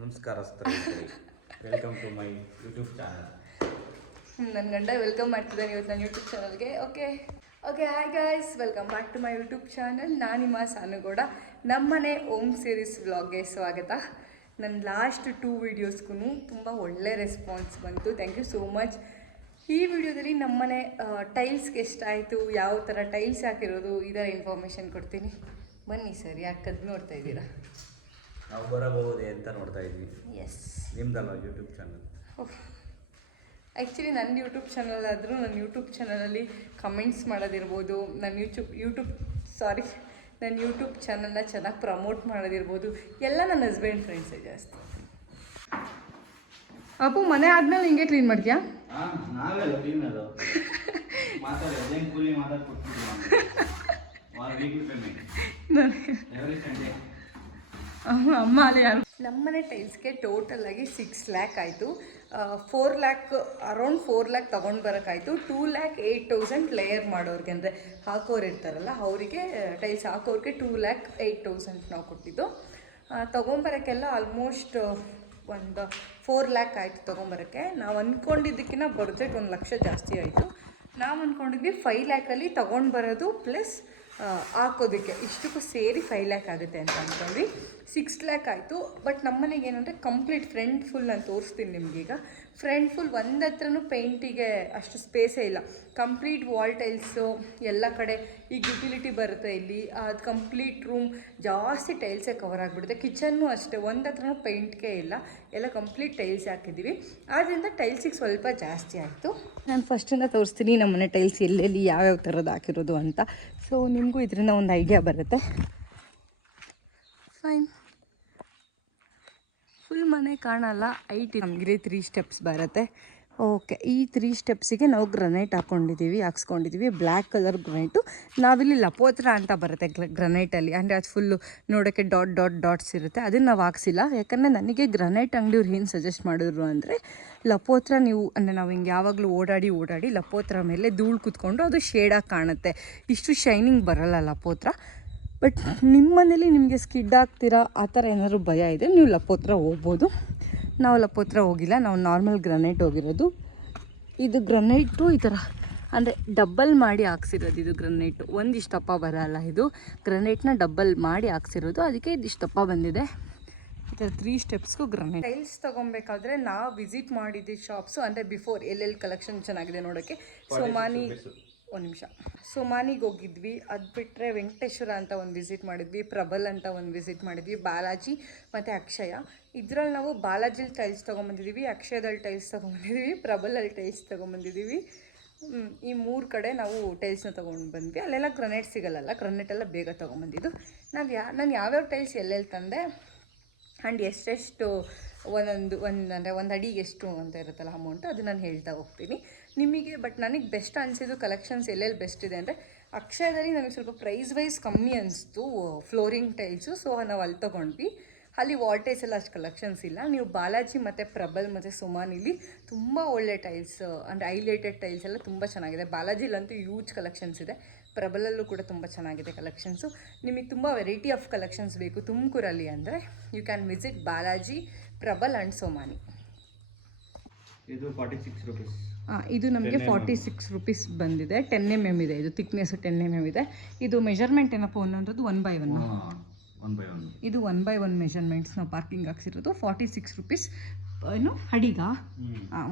ನಮಸ್ಕಾರ ಸ್ನೇಹಿತರೆ, welcome to my YouTube channel. ನನ್ನ ಗಂಡ ವೆಲ್ಕಮ್ ಮಾಡ್ತಿದ್ದಾನೆ ಇವತ್ತು ನನ್ನ ಯೂಟ್ಯೂಬ್ ಚಾನಲ್ಗೆ. Okay hi guys, welcome back to my YouTube channel. ನಾನು ನಿಮ್ಮ ಸಾನುಗೌಡ. ನಮ್ಮನೆ ಓಮ್ ಸೀರೀಸ್ ವ್ಲಾಗ್ಗೆ ಸ್ವಾಗತ. ನನ್ನ ಲಾಸ್ಟ್ 2 ವೀಡಿಯೋಸ್ಗೂ ತುಂಬ ಒಳ್ಳೆ ರೆಸ್ಪಾನ್ಸ್ ಬಂತು. Thank you so much. ಈ ವಿಡಿಯೋದಲ್ಲಿ ನಮ್ಮನೆ ಟೈಲ್ಸ್ಗೆ ಎಷ್ಟಾಯಿತು, ಯಾವ ಥರ ಟೈಲ್ಸ್ ಹಾಕಿರೋದು, ಇದರ ಇನ್ಫಾರ್ಮೇಷನ್ ಕೊಡ್ತೀನಿ. ಬನ್ನಿ ಸರ್, ಯಾಕದು ನೋಡ್ತಾ ಇದ್ದೀರಾ? ನಾವು ಬರಬಹುದೇ ಅಂತ ನೋಡ್ತಾ ಇದ್ವಿ. ಎಸ್, ನಿಮ್ದಲ್ಲ ಯೂಟ್ಯೂಬ್ ಚಾನಲ್. ಆ್ಯಕ್ಚುಲಿ ನನ್ನ ಯೂಟ್ಯೂಬ್ ಚಾನಲ್ ಆದರೂ ನನ್ನ ಯೂಟ್ಯೂಬ್ ಚಾನಲಲ್ಲಿ ಕಮೆಂಟ್ಸ್ ಮಾಡೋದಿರ್ಬೋದು, ನನ್ನ ಯೂಟ್ಯೂಬ್ ಚಾನಲ್ನ ಚೆನ್ನಾಗಿ ಪ್ರಮೋಟ್ ಮಾಡೋದಿರ್ಬೋದು, ಎಲ್ಲ ನನ್ನ ಹಸ್ಬೆಂಡ್ ಫ್ರೆಂಡ್ಸೇ ಜಾಸ್ತಿ. ಅಪ್ಪು, ಮನೆ ಆದಮೇಲೆ ಹಿಂಗೆ ಕ್ಲೀನ್ ಮಾಡ್ತೀಯಾ? ಅಮ್ಮ ಅಲ್ಲಿ ಯಾರು? ನಮ್ಮನೆ ಟೈಲ್ಸ್ಗೆ ಟೋಟಲಾಗಿ 6 ಲ್ಯಾಕ್ ಆಯಿತು. 4 ಲ್ಯಾಕ್ ಅರೌಂಡ್ 4 ಲ್ಯಾಕ್ ತೊಗೊಂಡು ಬರೋಕ್ಕಾಯಿತು. 2,08,000 ಲೇಯರ್ ಮಾಡೋರಿಗೆ, ಅಂದರೆ ಹಾಕೋರು ಇರ್ತಾರಲ್ಲ ಅವರಿಗೆ, ಟೈಲ್ಸ್ ಹಾಕೋರಿಗೆ 2,08,000 ನಾವು ಕೊಟ್ಟಿದ್ದು. ತೊಗೊಂಬರೋಕ್ಕೆಲ್ಲ ಆಲ್ಮೋಸ್ಟ್ ಒಂದು 4 ಲ್ಯಾಕ್ ಆಯಿತು ತೊಗೊಂಬರೋಕ್ಕೆ. ನಾವು ಅಂದ್ಕೊಂಡಿದ್ದಕ್ಕಿಂತ ಬಡ್ಜೆಟ್ 1 ಲಕ್ಷ ಜಾಸ್ತಿ ಆಯಿತು. ನಾವು ಅಂದ್ಕೊಂಡಿದ್ವಿ 5 ಲ್ಯಾಕಲ್ಲಿ ತೊಗೊಂಡು ಬರೋದು ಪ್ಲಸ್ ಹಾಕೋದಕ್ಕೆ ಇಷ್ಟಕ್ಕೂ ಸೇರಿ 5 ಲ್ಯಾಕ್ ಆಗುತ್ತೆ ಅಂತ ಅಂದ್ಕೊಂಡ್ವಿ. 6 ಲ್ಯಾಕ್ ಆಯಿತು. ಬಟ್ ನಮ್ಮನೆಗೆ ಏನಂದರೆ ಕಂಪ್ಲೀಟ್ ಫ್ರಂಟ್ ಫುಲ್ ನಾನು ತೋರಿಸ್ತೀನಿ ನಿಮಗೀಗ. ಫ್ರಂಟ್ ಫುಲ್ ಒಂದು ಹತ್ರನೂ ಪೇಂಟಿಗೆ ಅಷ್ಟು ಸ್ಪೇಸೇ ಇಲ್ಲ. ಕಂಪ್ಲೀಟ್ ವಾಲ್ ಟೈಲ್ಸು ಎಲ್ಲ ಕಡೆ. ಈಗ ಯುಟಿಲಿಟಿ ಬರುತ್ತೆ ಇಲ್ಲಿ, ಅದು ಕಂಪ್ಲೀಟ್ ರೂಮ್ ಜಾಸ್ತಿ ಟೈಲ್ಸೇ ಕವರ್ ಆಗಿಬಿಡುತ್ತೆ. ಕಿಚನ್ನು ಅಷ್ಟೇ, ಒಂದು ಹತ್ರನೂ ಪೇಂಟ್ಗೆ ಇಲ್ಲ, ಎಲ್ಲ ಕಂಪ್ಲೀಟ್ ಟೈಲ್ಸ್ ಹಾಕಿದ್ದೀವಿ. ಆದ್ದರಿಂದ ಟೈಲ್ಸಿಗೆ ಸ್ವಲ್ಪ ಜಾಸ್ತಿ ಆಯಿತು. ನಾನು ಫಸ್ಟಿಂದ ತೋರಿಸ್ತೀನಿ ನಮ್ಮನೆ ಟೈಲ್ಸ್ ಎಲ್ಲೆಲ್ಲಿ ಯಾವ್ಯಾವ ಥರದ್ದು ಹಾಕಿರೋದು ಅಂತ. ಸೊ ನಿಮಗೂ ಇದರಿಂದ ಒಂದು ಐಡಿಯಾ ಬರುತ್ತೆ. ಫೈನ್, ಫುಲ್ ಮನೆ ಕಾಣಲ್ಲ, ಐಟಿ ನಮಗೆ 3 ಸ್ಟೆಪ್ಸ್ ಬರುತ್ತೆ. ಓಕೆ, ಈ 3 ಸ್ಟೆಪ್ಸಿಗೆ ನಾವು ಗ್ರನೈಟ್ ಹಾಕ್ಸ್ಕೊಂಡಿದ್ದೀವಿ. Black colour granite. ನಾವಿಲ್ಲಿ ಲಪೋತ್ರ ಅಂತ ಬರುತ್ತೆ ಗ್ರನೈಟಲ್ಲಿ, ಅಂದರೆ ಅದು ಫುಲ್ಲು ನೋಡೋಕ್ಕೆ ಡಾಟ್ಸ್ ಇರುತ್ತೆ. ಅದನ್ನು ನಾವು ಹಾಕ್ಸಿಲ್ಲ, ಯಾಕಂದರೆ ನನಗೆ ಗ್ರನೈಟ್ ಅಂಗಡಿಯವ್ರು ಏನು ಸಜೆಸ್ಟ್ ಮಾಡಿದ್ರು ಅಂದರೆ, ಲಪೋತ್ರ ನೀವು, ಅಂದರೆ ನಾವು ಹಿಂಗೆ ಯಾವಾಗಲೂ ಓಡಾಡಿ ಲಪೋತ್ರ ಮೇಲೆ ಧೂಳು ಕೂತ್ಕೊಂಡು ಅದು ಶೇಡಾಗಿ ಕಾಣುತ್ತೆ, ಇಷ್ಟು ಶೈನಿಂಗ್ ಬರೋಲ್ಲ ಲಪೋತ್ರ. ಬಟ್ ನಿಮ್ಮ ಮನೇಲಿ ನಿಮಗೆ ಸ್ಕಿಡ್ ಆಗ್ತೀರಾ ಆ ಥರ ಏನಾದರೂ ಭಯ ಇದೆ, ನೀವು ಲಪೋತ್ರ ಹೋಗ್ಬೋದು. ನಾವು ಲಪೋತ್ರ ಹೋಗಿಲ್ಲ, ನಾವು ನಾರ್ಮಲ್ ಗ್ರನೈಟ್ ಹೋಗಿರೋದು. ಇದು ಗ್ರನೈಟು ಈ ಥರ ಅಂದರೆ ಡಬ್ಬಲ್ ಮಾಡಿ ಹಾಕ್ಸಿರೋದು. ಇದು ಗ್ರನೈಟು ಒಂದಿಷ್ಟಪ್ಪ ಬರೋಲ್ಲ, ಇದು ಗ್ರನೈಟ್ನ ಡಬ್ಬಲ್ ಮಾಡಿ ಹಾಕ್ಸಿರೋದು, ಅದಕ್ಕೆ ಇದಿಷ್ಟಪ್ಪ ಬಂದಿದೆ. ಈ ಥರ 3 ಸ್ಟೆಪ್ಸ್ಗೂ ಗ್ರನೈಟ್. ಟೈಲ್ಸ್ ತೊಗೊಬೇಕಾದ್ರೆ ನಾವು ವಿಸಿಟ್ ಮಾಡಿದ್ದ ಶಾಪ್ಸು, ಅಂದರೆ ಬಿಫೋರ್ ಎಲ್ಲೆಲ್ಲಿ ಕಲೆಕ್ಷನ್ ಚೆನ್ನಾಗಿದೆ ನೋಡೋಕ್ಕೆ, ಸೋಮಾನಿಗೆ ಹೋಗಿದ್ವಿ. ಅದು ಬಿಟ್ಟರೆ ವೆಂಕಟೇಶ್ವರ ಅಂತ ಒಂದು ವಿಸಿಟ್ ಮಾಡಿದ್ವಿ, ಪ್ರಬಲ್ ಅಂತ ಒಂದು ವಿಸಿಟ್ ಮಾಡಿದ್ವಿ, ಬಾಲಾಜಿ ಮತ್ತು ಅಕ್ಷಯ. ಇದರಲ್ಲಿ ನಾವು ಬಾಲಾಜಿಲಿ ಟೈಲ್ಸ್ ತೊಗೊಂಬಂದಿದ್ದೀವಿ, ಅಕ್ಷಯದಲ್ಲಿ ಟೈಲ್ಸ್ ತೊಗೊಂಬಂದಿದ್ದೀವಿ, ಪ್ರಬಲಲ್ಲಿ ಟೈಲ್ಸ್ ತೊಗೊಂಬಂದಿದ್ದೀವಿ. ಈ 3 ಕಡೆ ನಾವು ಟೈಲ್ಸ್ನ ತೊಗೊಂಡು ಬಂದ್ವಿ. ಅಲ್ಲೆಲ್ಲ ಗ್ರನೈಟ್ ಸಿಗಲ್ಲ, ಗ್ರನೈಟೆಲ್ಲ ಬೇಗ ತೊಗೊಂಬಂದಿದ್ದು. ನಾನು ಯಾವ್ಯಾವ ಟೈಲ್ಸ್ ಎಲ್ಲೆಲ್ಲಿ ತಂದೆ ಆ್ಯಂಡ್ ಎಷ್ಟೆಷ್ಟು ಅಂದರೆ ಒಂದು ಅಡಿಗೆ ಎಷ್ಟು ಅಂತ ಇರುತ್ತಲ್ಲ ಅಮೌಂಟು, ಅದು ನಾನು ಹೇಳ್ತಾ ಹೋಗ್ತೀನಿ ನಿಮಗೆ. ಬಟ್ ನನಗೆ ಬೆಸ್ಟ್ ಅನಿಸಿದ್ದು ಕಲೆಕ್ಷನ್ಸ್ ಎಲ್ಲೆಲ್ಲಿ ಬೆಸ್ಟ್ ಇದೆ ಅಂದರೆ, ಅಕ್ಷಯದಲ್ಲಿ ನನಗೆ ಸ್ವಲ್ಪ ಪ್ರೈಸ್ ವೈಸ್ ಕಮ್ಮಿ ಅನಿಸ್ತು ಫ್ಲೋರಿಂಗ್ ಟೈಲ್ಸು. ಸೊ ನಾವು ಅಲ್ಲಿ ತೊಗೊಂಡ್ವಿ. ಅಲ್ಲಿ ವಾಲ್ ಟೈಲ್ಸ್ ಎಲ್ಲ ಅಷ್ಟು ಕಲೆಕ್ಷನ್ಸ್ ಇಲ್ಲ. ನೀವು ಬಾಲಾಜಿ ಮತ್ತು ಪ್ರಬಲ್ ಮತ್ತು ಸುಮಾನಿಲಿ ತುಂಬ ಒಳ್ಳೆ ಟೈಲ್ಸ್, ಅಂದರೆ ಹೈಲೈಟೆಡ್ ಟೈಲ್ಸ್ ಎಲ್ಲ ತುಂಬ ಚೆನ್ನಾಗಿದೆ. ಬಾಲಾಜಿಲಂತೂ ಯೂಜ್ ಕಲೆಕ್ಷನ್ಸ್ ಇದೆ, ಪ್ರಬಲಲ್ಲೂ ಕೂಡ ತುಂಬ ಚೆನ್ನಾಗಿದೆ ಕಲೆಕ್ಷನ್ಸು. ನಿಮಗೆ ತುಂಬ ವೆರೈಟಿ ಆಫ್ ಕಲೆಕ್ಷನ್ಸ್ ಬೇಕು ತುಮಕೂರಲ್ಲಿ ಅಂದರೆ, you can visit Balaji, Prabal and Somani. ಇದು 46 ರೂಪೀಸ್. ಇದು ನಮಗೆ 46 ರೂಪೀಸ್ ಬಂದಿದೆ. 10 mm ಇದೆ, ಇದು ಥಿಕ್ನೆಸ್ 10 mm ಇದೆ. ಇದು ಮೆಜರ್ಮೆಂಟ್ ಏನಪ್ಪ ಒಂದೊಂದು 1/1. ಇದು 1/1 ಮೆಜರ್ಮೆಂಟ್ಸ್ ನಾವು ಪಾರ್ಕಿಂಗ್ ಹಾಕ್ಸಿರೋದು. 46 ರೂಪೀಸ್ ಏನು ಅಡಿಗ,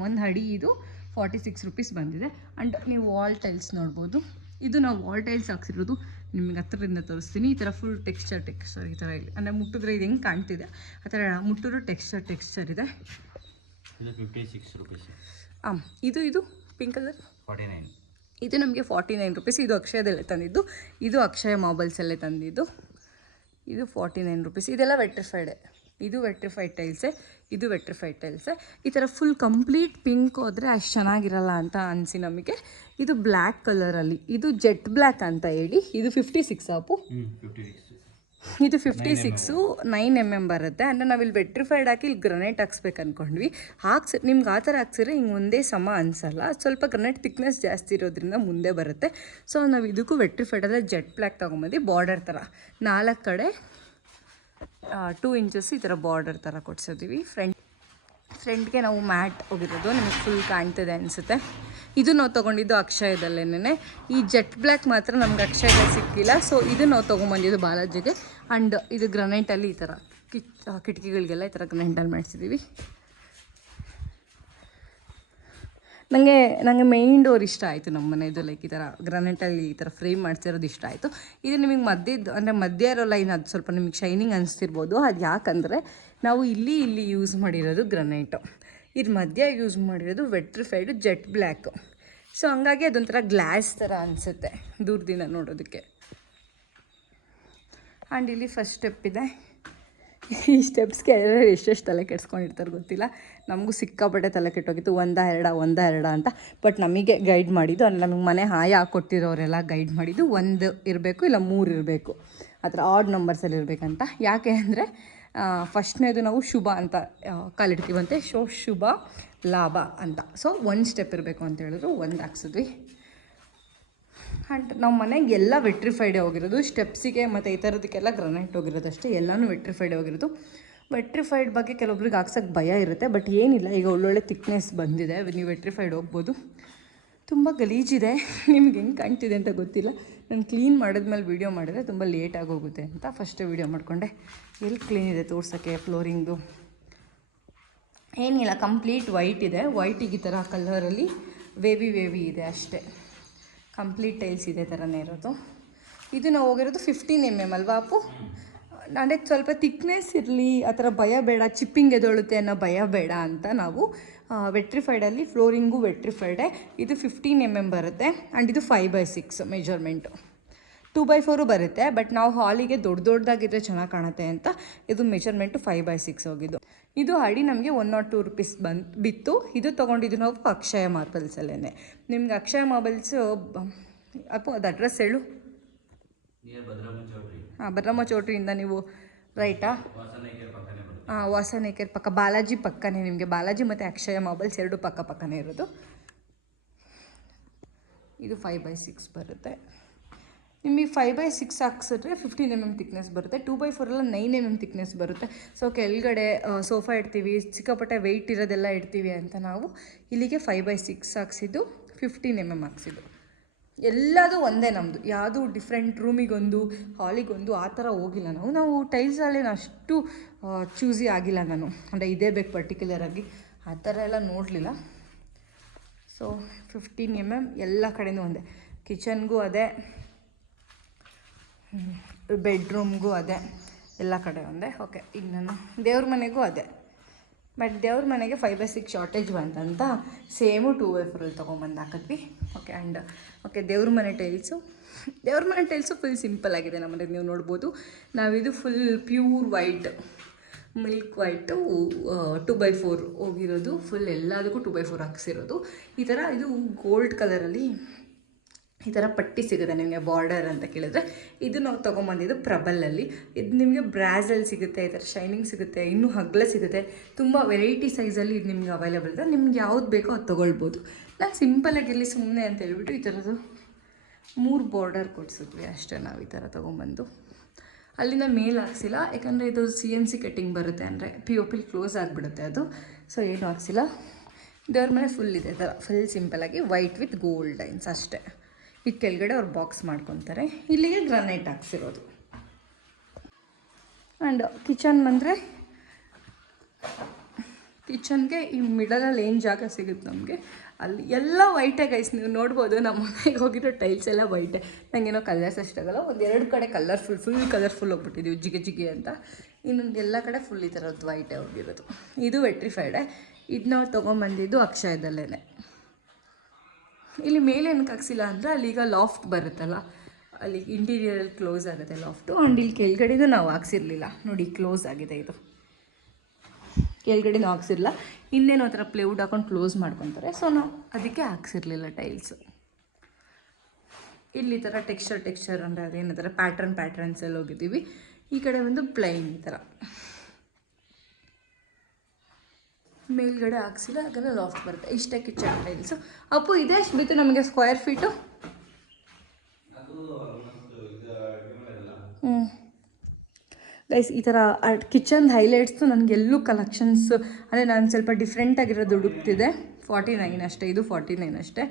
ಒಂದು ಅಡಿ ಇದು 46 ರೂಪೀಸ್ ಬಂದಿದೆ. ಆ್ಯಂಡ್ ನೀವು ವಾಲ್ ಟೈಲ್ಸ್ ನೋಡ್ಬೋದು. ಇದು ನಾವು ವಾಲ್ ಟೈಲ್ಸ್ ಹಾಕ್ಸಿರೋದು, ನಿಮಗೆ ಹತ್ತಿರದಿಂದ ತೋರಿಸ್ತೀನಿ. ಈ ಥರ ಫುಲ್ ಟೆಕ್ಸ್ಚರ್ ಈ ಥರ ಇಲ್ಲಿ, ಅಂದರೆ ಮುಟ್ಟಿದ್ರೆ ಇದು ಹೆಂಗೆ ಕಾಣ್ತಿದೆ ಆ ಥರ ಮುಟ್ಟಿದ್ರು ಟೆಕ್ಸ್ಚರ್ ಇದೆ. ಇದು 56 ರೂಪೀಸ್. ಇದು ಪಿಂಕ್ ಕಲರ್ 49. ಇದು ನಮಗೆ 49 ರೂಪೀಸ್. ಇದು ಅಕ್ಷಯದಲ್ಲೇ ತಂದಿದ್ದು, ಇದು ಅಕ್ಷಯ ಮೊಬೈಲ್ಸಲ್ಲೇ ತಂದಿದ್ದು. ಇದು 49 ರೂಪೀಸ್. ಇದೆಲ್ಲ ವೆಟ್ರಿಫೈಡೆ. ಇದು ವೆಟ್ರಿಫೈಡ್ ಟೈಲ್ಸೇ, ಇದು ವೆಟ್ರಿಫೈಡ್ ಟೈಲ್ಸೇ. ಈ ಥರ ಫುಲ್ ಕಂಪ್ಲೀಟ್ ಪಿಂಕ್ ಹೋದರೆ ಅಷ್ಟು ಚೆನ್ನಾಗಿರಲ್ಲ ಅಂತ ಅನಿಸಿ ನಮಗೆ. ಇದು ಬ್ಲ್ಯಾಕ್ ಕಲರಲ್ಲಿ, ಇದು ಜೆಟ್ ಬ್ಲ್ಯಾಕ್ ಅಂತ ಹೇಳಿ. ಇದು 56 ಆಪು. ಇದು 56 9 mm ಬರುತ್ತೆ. ಅಂದರೆ ನಾವಿಲ್ಲಿ ವೆಟ್ರಿಫೈಡ್ ಹಾಕಿ ಇಲ್ಲಿ ಗ್ರನೈಟ್ ಹಾಕ್ಸ್ಬೇಕು ಅಂದ್ಕೊಂಡ್ವಿ. ನಿಮ್ಗೆ ಆ ಥರ ಹಾಕ್ಸಿದ್ರೆ ಹಿಂಗೆ ಒಂದೇ ಸಮ ಅನಿಸಲ್ಲ, ಸ್ವಲ್ಪ ಗ್ರನೈಟ್ ಥಿಕ್ನೆಸ್ ಜಾಸ್ತಿ ಇರೋದ್ರಿಂದ ಮುಂದೆ ಬರುತ್ತೆ. ಸೊ ನಾವು ಇದಕ್ಕೂ ವೆಟ್ರಿಫೈಡ್ ಅಂದರೆ ಜೆಟ್ ಬ್ಲ್ಯಾಕ್ ತೊಗೊಂಬಂದು ಬಾರ್ಡರ್ ಥರ 4 ಕಡೆ 2 ಇಂಚಸ್ ಈ ಥರ ಬಾರ್ಡರ್ ಥರ ಕೊಡ್ಸಿದ್ದೀವಿ. ಫ್ರಂಟ್ಗೆ ನಾವು ಮ್ಯಾಟ್ ಹೋಗಿರೋದು, ನಿಮಗೆ ಫುಲ್ ಕಾಣ್ತಿದೆ ಅನಿಸುತ್ತೆ. ಇದು ನಾವು ತೊಗೊಂಡಿದ್ದು ಅಕ್ಷಯದಲ್ಲೇನೆ. ಈ ಜೆಟ್ ಬ್ಲ್ಯಾಕ್ ಮಾತ್ರ ನಮ್ಗೆ ಅಕ್ಷಯದಲ್ಲಿ ಸಿಕ್ಕಿಲ್ಲ, ಸೊ ಇದು ನಾವು ತೊಗೊಂಬಂದಿದ್ದು ಬಾಲಾಜಿಗೆ. ಆ್ಯಂಡ್ ಇದು ಗ್ರನೈಟಲ್ಲಿ ಈ ಥರ ಕಿಟಕಿಗಳಿಗೆಲ್ಲ ಈ ಥರ ಗ್ರನೈಟಲ್ಲಿ ಮಾಡಿಸಿದ್ದೀವಿ. ನನಗೆ ಮೇಯ್ನ್ ಡೋರ್ ಇಷ್ಟ ಆಯಿತು ನಮ್ಮ ಮನೆಯದು. ಲೈಕ್ ಈ ಥರ ಗ್ರಾನೈಟಲ್ಲಿ ಈ ಥರ ಫ್ರೇಮ್ ಮಾಡಿಸಿರೋದು ಇಷ್ಟ ಆಯಿತು. ಇದು ನಿಮಗೆ ಮಧ್ಯ ಇರೋ ಲೈನ್ ಅದು ಸ್ವಲ್ಪ ನಿಮಗೆ ಶೈನಿಂಗ್ ಅನಿಸ್ತಿರ್ಬೋದು. ಅದು ಯಾಕಂದರೆ ನಾವು ಇಲ್ಲಿ ಯೂಸ್ ಮಾಡಿರೋದು ಗ್ರಾನೈಟು, ಇದು ಮಧ್ಯ ಯೂಸ್ ಮಾಡಿರೋದು ವೆಟ್ರಿಫೈಡು ಜೆಟ್ ಬ್ಲ್ಯಾಕು. ಸೊ ಹಂಗಾಗಿ ಅದೊಂಥರ ಗ್ಲಾಸ್ ಥರ ಅನಿಸುತ್ತೆ ದೂರದಿಂದ ನೋಡೋದಕ್ಕೆ. ಆ್ಯಂಡ್ ಇಲ್ಲಿ ಫಸ್ಟ್ ಸ್ಟೆಪ್ ಇದೆ. ಈ ಸ್ಟೆಪ್ಸ್ಗೆ ಎಷ್ಟೆಷ್ಟು ತಲೆ ಕೆಡ್ಸ್ಕೊಂಡಿರ್ತಾರೆ ಗೊತ್ತಿಲ್ಲ. ನಮಗೂ ಸಿಕ್ಕಾಪಟ್ಟೆ ತಲೆ ಕೆಟ್ಟೋಗಿತ್ತು, ಒಂದ ಎರಡ ಅಂತ. ಬಟ್ ನಮಗೆ ಗೈಡ್ ಮಾಡಿದ್ದು, ಅಲ್ಲಿ ನಮಗೆ ಮನೆ ಹಾಕೊಟ್ಟಿರೋರೆಲ್ಲ ಗೈಡ್ ಮಾಡಿದ್ದು 1 ಇರಬೇಕು ಇಲ್ಲ 3 ಇರಬೇಕು, ಆ ಥರ ಆಡ್ ನಂಬರ್ಸಲ್ಲಿ ಇರಬೇಕಂತ. ಯಾಕೆ ಅಂದರೆ ಫಸ್ಟ್ನೇದು ನಾವು ಶುಭ ಅಂತ ಕಾಲಿಡ್ತೀವಂತೆ, ಶುಭ ಲಾಭ ಅಂತ. ಸೊ 1 ಸ್ಟೆಪ್ ಇರಬೇಕು ಅಂತ ಹೇಳಿದ್ರು, 1 ಹಾಕ್ಸಿದ್ವಿ. ಆ್ಯಂಡ್ ನಾವು ಮನೆಗೆ ಎಲ್ಲ ವೆಟ್ರಿಫೈಡೇ ಹೋಗಿರೋದು. ಸ್ಟೆಪ್ಸಿಗೆ ಮತ್ತು ಈ ಥರದಕ್ಕೆಲ್ಲ ಗ್ರಾನೈಟ್ ಹೋಗಿರೋದು ಅಷ್ಟೇ, ಎಲ್ಲನೂ ವೆಟ್ರಿಫೈಡೇ ಹೋಗಿರೋದು. ವೆಟ್ರಿಫೈಡ್ ಬಗ್ಗೆ ಕೆಲವೊಬ್ರಿಗೆ ಹಾಕ್ಸೋಕ್ಕೆ ಭಯ ಇರುತ್ತೆ, ಬಟ್ ಏನಿಲ್ಲ, ಈಗ ಒಳ್ಳೊಳ್ಳೆ ಥಿಕ್ನೆಸ್ ಬಂದಿದೆ, ನೀವು ವೆಟ್ರಿಫೈಡ್ ಹೋಗ್ಬೋದು. ತುಂಬ ಗಲೀಜಿದೆ, ನಿಮ್ಗೆ ಹೆಂಗೆ ಕಾಣ್ತಿದೆ ಅಂತ ಗೊತ್ತಿಲ್ಲ. ನಾನು ಕ್ಲೀನ್ ಮಾಡಿದ್ಮೇಲೆ ವೀಡಿಯೋ ಮಾಡಿದ್ರೆ ತುಂಬ ಲೇಟಾಗಿ ಹೋಗುತ್ತೆ ಅಂತ ಫಸ್ಟೇ ವೀಡಿಯೋ ಮಾಡಿಕೊಂಡೆ. ಎಲ್ಲಿ ಕ್ಲೀನ್ ಇದೆ ತೋರ್ಸೋಕ್ಕೆ ಫ್ಲೋರಿಂಗ್ದು ಏನಿಲ್ಲ, ಕಂಪ್ಲೀಟ್ ವೈಟ್ ಇದೆ. ವೈಟಿಗೆ ಈ ಥರ ಕಲರಲ್ಲಿ ವೇವಿ ಇದೆ ಅಷ್ಟೇ. ಕಂಪ್ಲೀಟ್ ಟೈಲ್ಸ್ ಇದೇ ಥರನೇ ಇರೋದು. ಇದು ನಾವು ಹೋಗಿರೋದು 15 mm ಅಲ್ವಾ ಅಪ್ಪು? ಅಂದರೆ ಸ್ವಲ್ಪ ಥಿಕ್ನೆಸ್ ಇರಲಿ, ಆ ಥರ ಭಯ ಬೇಡ, ಚಿಪ್ಪಿಂಗ್ ಎದೊಳುತ್ತೆ ಅನ್ನೋ ಭಯ ಬೇಡ ಅಂತ ನಾವು ವೆಟ್ರಿಫೈಡಲ್ಲಿ ಫ್ಲೋರಿಂಗು ವೆಟ್ರಿಫೈಡೆ. ಇದು 15 mm ಬರುತ್ತೆ. ಆ್ಯಂಡ್ ಇದು 5/6 ಮೆಜರ್ಮೆಂಟು. 2/4 ಬರುತ್ತೆ, ಬಟ್ ನಾವು ಹಾಲಿಗೆ ದೊಡ್ಡದಾಗಿದ್ದರೆ ಚೆನ್ನಾಗಿ ಕಾಣುತ್ತೆ ಅಂತ ಇದು ಮೆಜರ್ಮೆಂಟು 5/6 ಹೋಗಿದ್ದು. ಇದು ಅಡಿ ನಮಗೆ 102 ರೂಪೀಸ್ ಬಿತ್ತು. ಇದು ತೊಗೊಂಡಿದ್ದು ನಾವು ಅಕ್ಷಯ ಮಾರ್ಬಲ್ಸಲ್ಲೇ. ನಿಮ್ಗೆ ಅಕ್ಷಯ ಮಾರ್ಬಲ್ಸು ಅಪ್ಪು ಅದು ಅಡ್ರೆಸ್ ಹೇಳು. ಭದ್ರಮ್ಮ ಚೌಟ್ರಿಯಿಂದ ನೀವು ರೈಟಾ? ವಾಸನೇಕರ್ ಪಕ್ಕ, ಬಾಲಾಜಿ ಪಕ್ಕನೇ. ನಿಮಗೆ ಬಾಲಾಜಿ ಮತ್ತು ಅಕ್ಷಯ ಮಾರ್ಬಲ್ಸ್ 2 ಪಕ್ಕನೇ ಇರೋದು. ಇದು 5/6 ಬರುತ್ತೆ. ನಿಮಗೆ 5/6 ಹಾಕ್ಸಿದ್ರೆ 15 mm ಥಿಕ್ನೆಸ್ ಬರುತ್ತೆ. 2/4 ಎಲ್ಲ 9 mm ಥಿಕ್ನೆಸ್ ಬರುತ್ತೆ. ಸೊ ಕೆಳಗಡೆ ಸೋಫಾ ಇಡ್ತೀವಿ, ಸಿಕ್ಕಾಪಟ್ಟೆ ವೆಯ್ಟ್ ಇರೋದೆಲ್ಲ ಇಡ್ತೀವಿ ಅಂತ ನಾವು ಇಲ್ಲಿಗೆ 5/6 ಹಾಕ್ಸಿದ್ದು, 15 mm ಹಾಕ್ಸಿದ್ದು. ಎಲ್ಲದೂ ಒಂದೇ ನಮ್ಮದು, ಯಾವುದೂ ಡಿಫ್ರೆಂಟ್ ರೂಮಿಗೊಂದು ಹಾಲಿಗೊಂದು ಆ ಥರ ಹೋಗಿಲ್ಲ ನಾವು ಟೈಲ್ಸಲ್ಲಿ ಅಷ್ಟು ಚೂಸಿ ಆಗಿಲ್ಲ ನಾನು. ಅಂದರೆ ಇದೇ ಬೇಕು ಪರ್ಟಿಕ್ಯುಲರಾಗಿ ಆ ಥರ ಎಲ್ಲ ನೋಡಲಿಲ್ಲ. ಸೊ 15 mm ಎಲ್ಲ ಕಡೆಯೂ ಒಂದೇ. ಕಿಚನ್ಗೂ ಅದೇ, ಬೆಡ್ರೂಮ್ಗೂ ಅದೇ, ಎಲ್ಲ ಕಡೆ ಒಂದೇ. ಓಕೆ, ಈಗ ನಾನು ದೇವ್ರ ಮನೆಗೂ ಅದೇ. ಬಟ್ ದೇವ್ರ ಮನೆಗೆ 5/6 ಶಾರ್ಟೇಜ್ ಬಂತಂತ ಸೇಮು 2/4 ತೊಗೊಂಬಂದು ಹಾಕಿದ್ವಿ. ಓಕೆ, ಆ್ಯಂಡ್ ಓಕೆ ದೇವ್ರ ಮನೆ ಟೈಲ್ಸು ಫುಲ್ ಸಿಂಪಲ್ ಆಗಿದೆ ನಮ್ಮನೇಲಿ. ನೀವು ನೋಡ್ಬೋದು, ನಾವಿದು full pure white, milk white 2/4 ಹೋಗಿರೋದು. ಫುಲ್ ಎಲ್ಲದಕ್ಕೂ 2/4 ಹಾಕ್ಸಿರೋದು. ಈ ಥರ ಇದು ಗೋಲ್ಡ್ ಕಲರಲ್ಲಿ ಈ ಥರ ಪಟ್ಟಿ ಸಿಗುತ್ತೆ ನಿಮಗೆ, ಬಾರ್ಡರ್ ಅಂತ ಕೇಳಿದ್ರೆ. ಇದು ನಾವು ತೊಗೊಂಬಂದಿದ್ದು ಪ್ರಬಲಲ್ಲಿ. ಇದು ನಿಮಗೆ ಬ್ರಾಸಲ್ಲಿ ಸಿಗುತ್ತೆ, ಈ ಥರ ಶೈನಿಂಗ್ ಸಿಗುತ್ತೆ, ಇನ್ನೂ ಹಗ್ಲ ಸಿಗುತ್ತೆ. ತುಂಬ ವೆರೈಟಿ ಸೈಜಲ್ಲಿ ಇದು ನಿಮ್ಗೆ ಅವೈಲೇಬಲ್ ಇದೆ. ನಿಮ್ಗೆ ಯಾವ್ದು ಬೇಕೋ ಅದು ತೊಗೊಳ್ಬೋದು. ನಾನು ಸಿಂಪಲಾಗಿರಲಿ ಸುಮ್ಮನೆ ಅಂತ ಹೇಳ್ಬಿಟ್ಟು ಈ ಥರದ್ದು 3 ಬಾರ್ಡರ್ ಕೊಡಿಸಿದ್ವಿ ಅಷ್ಟೇ ನಾವು. ಈ ಥರ ತೊಗೊಂಬಂದು ಅಲ್ಲಿಂದ ಮೇಲೆ ಹಾಕ್ಸಿಲ್ಲ, ಯಾಕಂದರೆ ಇದು CNC ಕಟ್ಟಿಂಗ್ ಬರುತ್ತೆ, ಅಂದರೆ POP ಕ್ಲೋಸ್ ಆಗಿಬಿಡುತ್ತೆ ಅದು. ಸೊ ಏನು ಹಾಕ್ಸಿಲ್ಲ. ದೇವ್ರ ಮನೆ ಫುಲ್ ಇದೆ ಥರ, ಫುಲ್ ಸಿಂಪಲಾಗಿ ವೈಟ್ ವಿತ್ ಗೋಲ್ಡ್ ಲೈನ್ಸ್ ಅಷ್ಟೇ. ಇದು ಕೆಳಗಡೆ ಅವ್ರು ಬಾಕ್ಸ್ ಮಾಡ್ಕೊತಾರೆ. ಇಲ್ಲಿಗೆ ಗ್ರಾನೈಟ್ ಹಾಕ್ಸಿರೋದು. ಆ್ಯಂಡ್ ಕಿಚನ್ ಬಂದರೆ, ಕಿಚನ್ಗೆ ಈ ಮಿಡಲಲ್ಲಿ ಏನು ಜಾಗ ಸಿಗುತ್ತೆ ನಮಗೆ, ಅಲ್ಲಿ ಎಲ್ಲ ವೈಟೇ ಗೈಸ್. ನೀವು ನೋಡ್ಬೋದು, ನಮ್ಮ ಮನೆಗೆ ಹೋಗಿರೋ ಟೈಲ್ಸ್ ಎಲ್ಲ ವೈಟೇ. ನನಗೇನೋ ಕಲರ್ಸ್ ಅಷ್ಟಾಗಲ್ಲ. 1-2 ಕಡೆ ಫುಲ್ ಕಲರ್ಫುಲ್ ಹೋಗ್ಬಿಟ್ಟಿದ್ದೀವಿ, ಜಿಗೆ ಅಂತ. ಇನ್ನೊಂದು ಎಲ್ಲ ಕಡೆ ಫುಲ್ ಈ ಥರದ್ದು ವೈಟೇ ಹೋಗಿರೋದು. ಇದು ವೆಟ್ರಿಫೈಡೆ. ಇದು ನಾವು ತೊಗೊಂಬಂದಿದ್ದು ಅಕ್ಷಯದಲ್ಲೇ. ಇಲ್ಲಿ ಮೇಲೆ ಏನಕ್ಕೆ ಹಾಕ್ಸಿಲ್ಲ ಅಂದರೆ ಅಲ್ಲಿಗ ಲಾಫ್ಟ್ ಬರುತ್ತಲ್ಲ, ಅಲ್ಲಿ ಇಂಟೀರಿಯರಲ್ಲಿ ಕ್ಲೋಸ್ ಆಗುತ್ತೆ ಲಾಫ್ಟು. ಆ್ಯಂಡ್ ಇಲ್ಲಿ ಕೆಳಗಡೆದು ನಾವು ಹಾಕ್ಸಿರ್ಲಿಲ್ಲ ನೋಡಿ, ಕ್ಲೋಸ್ ಆಗಿದೆ ಇದು. ಕೆಳಗಡೆ ನಾವು ಹಾಕ್ಸಿರಲಿಲ್ಲ, ಇನ್ನೇನೋ ಆ ಥರ ಪ್ಲೇವುಡ್ ಹಾಕೊಂಡು ಕ್ಲೋಸ್ ಮಾಡ್ಕೊತಾರೆ. ಸೊ ನಾವು ಅದಕ್ಕೆ ಹಾಕ್ಸಿರ್ಲಿಲ್ಲ ಟೈಲ್ಸು. ಇಲ್ಲಿ ಥರ ಟೆಕ್ಸ್ಚರ್ ಅಂದರೆ ಅದೇನಂತಾರೆ ಪ್ಯಾಟ್ರನ್ಸಲ್ಲಿ ಹೋಗಿದ್ದೀವಿ. ಈ ಕಡೆ ಒಂದು ಪ್ಲೈನ್ ಈ ಥರ ಮೇಲ್ಗಡೆ ಹಾಕ್ಸಿಲ್ಲ, ಹಾಗಾದ್ರೆ ಲಾಫ್ಟ್ ಬರುತ್ತೆ. ಇಷ್ಟೇ ಕಿಚನ್ ಟೈಲ್ಸು. ಅಪ್ಪು ಇದೆ ಎಷ್ಟು ಬಿತ್ತು ನಮಗೆ ಸ್ಕ್ವೇರ್ ಫೀಟು? ಗೈಸ್ ಈ ಥರ ಕಿಚನ್ ಹೈಲೈಟ್ಸು ನನಗೆಲ್ಲೂ ಕಲೆಕ್ಷನ್ಸ್ ಅಂದರೆ ನಾನು ಸ್ವಲ್ಪ ಡಿಫ್ರೆಂಟಾಗಿರೋದು ಹುಡುಕ್ತಿದೆ. 49 ಅಷ್ಟೇ, ಇದು 49 ಅಷ್ಟೇ.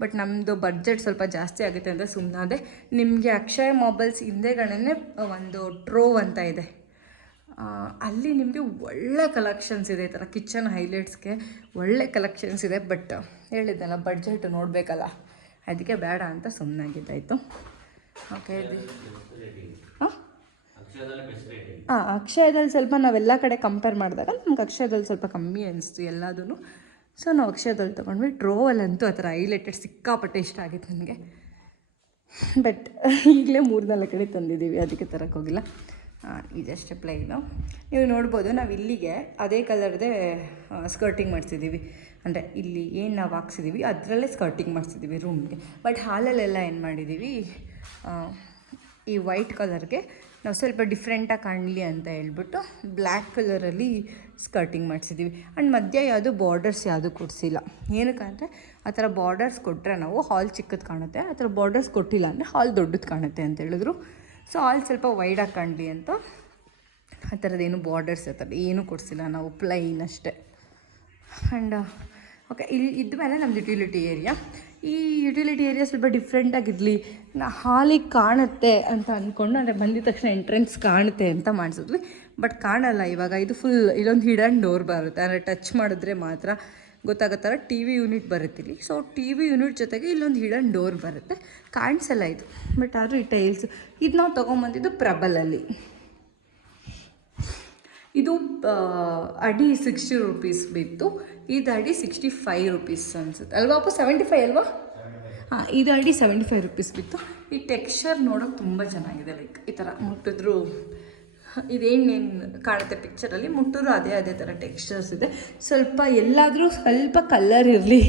ಬಟ್ ನಮ್ಮದು ಬಡ್ಜೆಟ್ ಸ್ವಲ್ಪ ಜಾಸ್ತಿ ಆಗುತ್ತೆ ಅಂತ ಸುಮ್ಮನಾದೆ. ನಿಮಗೆ ಅಕ್ಷಯ ಮೊಬೈಲ್ಸ್ ಹಿಂದೆಗಡೆ ಒಂದು ಟ್ರೋವ್ ಅಂತ ಇದೆ, ಅಲ್ಲಿ ನಿಮಗೆ ಒಳ್ಳೆ ಕಲೆಕ್ಷನ್ಸ್ ಇದೆ. ಈ ಥರ ಕಿಚನ್ ಹೈಲೈಟ್ಸ್ಗೆ ಒಳ್ಳೆ ಕಲೆಕ್ಷನ್ಸ್ ಇದೆ. ಬಟ್ ಹೇಳಿದ್ದೆಲ್ಲ ಬಡ್ಜೆಟ್ ನೋಡಬೇಕಲ್ಲ, ಅದಕ್ಕೆ ಬೇಡ ಅಂತ ಸುಮ್ಮನಾಗಿದ್ದಾಯಿತು. ಓಕೆ, ಹಾಂ ಅಕ್ಷಯದಲ್ಲಿ ಸ್ವಲ್ಪ ನಾವೆಲ್ಲ ಕಡೆ ಕಂಪೇರ್ ಮಾಡಿದಾಗ ನಮ್ಗೆ ಅಕ್ಷಯದಲ್ಲಿ ಸ್ವಲ್ಪ ಕಮ್ಮಿ ಅನಿಸ್ತು ಎಲ್ಲದೂ. ಸೊ ನಾವು ಅಕ್ಷಯದಲ್ಲಿ ತೊಗೊಂಡ್ವಿ. ಟ್ರೋವಲ್ಲಂತೂ ಆ ಥರ ಹೈಲೈಟೆಡ್ ಸಿಕ್ಕಾಪಟ್ಟೆ ಇಷ್ಟ ಆಗಿತ್ತು ನನಗೆ. ಬಟ್ ಈಗಲೇ 3-4 ಕಡೆ ತಂದಿದ್ದೀವಿ, ಅದಕ್ಕೆ ತರಕ್ಕೆ ಹೋಗಿಲ್ಲ. ಇದಷ್ಟೇ ಪ್ಲೈನು. ನೀವು ನೋಡ್ಬೋದು, ನಾವು ಇಲ್ಲಿಗೆ ಅದೇ ಕಲರ್ದೇ ಸ್ಕರ್ಟಿಂಗ್ ಮಾಡಿಸಿದ್ದೀವಿ. ಅಂದರೆ ಇಲ್ಲಿ ಏನು ನಾವು ಹಾಕ್ಸಿದ್ದೀವಿ ಅದರಲ್ಲೇ ಸ್ಕರ್ಟಿಂಗ್ ಮಾಡಿಸಿದ್ದೀವಿ ರೂಮ್ಗೆ. ಬಟ್ ಹಾಲಲ್ಲೆಲ್ಲ ಏನು ಮಾಡಿದ್ದೀವಿ, ಈ ವೈಟ್ ಕಲರ್ಗೆ ನಾವು ಸ್ವಲ್ಪ ಡಿಫ್ರೆಂಟಾಗಿ ಕಾಣಲಿ ಅಂತ ಹೇಳ್ಬಿಟ್ಟು ಬ್ಲ್ಯಾಕ್ ಕಲರಲ್ಲಿ ಸ್ಕರ್ಟಿಂಗ್ ಮಾಡಿಸಿದ್ದೀವಿ. ಆ್ಯಂಡ್ ಮಧ್ಯ ಯಾವುದು ಬಾರ್ಡರ್ಸ್ ಯಾವುದು ಕೊಡಿಸಿಲ್ಲ. ಏನಕ್ಕಂದರೆ ಆ ಥರ ಬಾರ್ಡರ್ಸ್ ಕೊಟ್ಟರೆ ನಾವು ಹಾಲ್ ಚಿಕ್ಕದು ಕಾಣುತ್ತೆ, ಆ ಥರ ಬಾರ್ಡರ್ಸ್ ಕೊಟ್ಟಿಲ್ಲ ಅಂದರೆ ಹಾಲ್ ದೊಡ್ಡದು ಕಾಣುತ್ತೆ ಅಂತ ಹೇಳಿದ್ರು. ಸೊ ಹಾಲ್ ಸ್ವಲ್ಪ ವೈಡಾಗಿ ಕಾಣಲಿ ಅಂತ ಆ ಥರದ್ದೇನು ಬಾರ್ಡರ್ಸ್ ಆ ಥರ ಏನೂ ಕೊಡಿಸಿಲ್ಲ ನಾವು, ಪ್ಲೈನ್ ಅಷ್ಟೇ. ಆ್ಯಂಡ್ ಓಕೆ, ಇಲ್ಲಿ ಇದ್ಮೇಲೆ ನಮ್ಮದು ಯುಟಿಲಿಟಿ ಏರಿಯಾ. ಈ ಯುಟಿಲಿಟಿ ಏರಿಯಾ ಸ್ವಲ್ಪ ಡಿಫ್ರೆಂಟಾಗಿರಲಿ, ಹಾಲಿಗೆ ಕಾಣುತ್ತೆ ಅಂತ ಅಂದ್ಕೊಂಡು, ಅಂದರೆ ಬಂದಿದ ತಕ್ಷಣ ಎಂಟ್ರೆನ್ಸ್ ಕಾಣುತ್ತೆ ಅಂತ ಮಾಡಿಸಿದ್ವಿ. ಬಟ್ ಕಾಣಲ್ಲ ಇವಾಗ. ಇದು ಫುಲ್ ಇಲ್ಲೊಂದು ಹಿಡನ್ ಡೋರ್ ಬರುತ್ತೆ, ಅಂದರೆ ಟಚ್ ಮಾಡಿದ್ರೆ ಮಾತ್ರ ಗೊತ್ತಾಗೋ ಥರ ಟಿ ವಿ ಯೂನಿಟ್ ಬರುತ್ತೆ ಇಲ್ಲಿ. ಸೊ ಟಿ ವಿ ಯೂನಿಟ್ ಜೊತೆಗೆ ಇಲ್ಲೊಂದು ಹಿಡನ್ ಡೋರ್ ಬರುತ್ತೆ, ಕಾಣಿಸಲ್ಲ ಇದು. ಬಟ್ ಆದರೂ ಈ ಟೈಲ್ಸು ಇದು ನಾವು ತೊಗೊಂಬಂದಿದ್ದು ಪ್ರಬಲಲ್ಲಿ. ಇದು ಅಡಿ 60 ರೂಪೀಸ್ ಬಿತ್ತು, ಇದು ಅಡಿ 65 ರೂಪೀಸ್ ಅನಿಸುತ್ತೆ ಅಲ್ವಾ ಅಪ್ಪ? 75 ಅಲ್ವಾ? ಹಾಂ, ಇದು ಅಡಿ 75 ರೂಪೀಸ್ ಬಿತ್ತು. ಈ ಟೆಕ್ಸ್ಚರ್ ನೋಡೋಕೆ ತುಂಬ ಚೆನ್ನಾಗಿದೆ. ಲೈಕ್ ಈ ಥರ ಮುಟ್ಟಿದ್ರು ಇದೇನೇನು ಕಾಣುತ್ತೆ ಪಿಕ್ಚರಲ್ಲಿ, ಮುಟ್ಟಿದ್ರು ಅದೇ ಥರ ಟೆಕ್ಸ್ಚರ್ಸ್ ಇದೆ. ಸ್ವಲ್ಪ ಎಲ್ಲಾದರೂ ಸ್ವಲ್ಪ ಕಲರ್ ಇರಲಿ,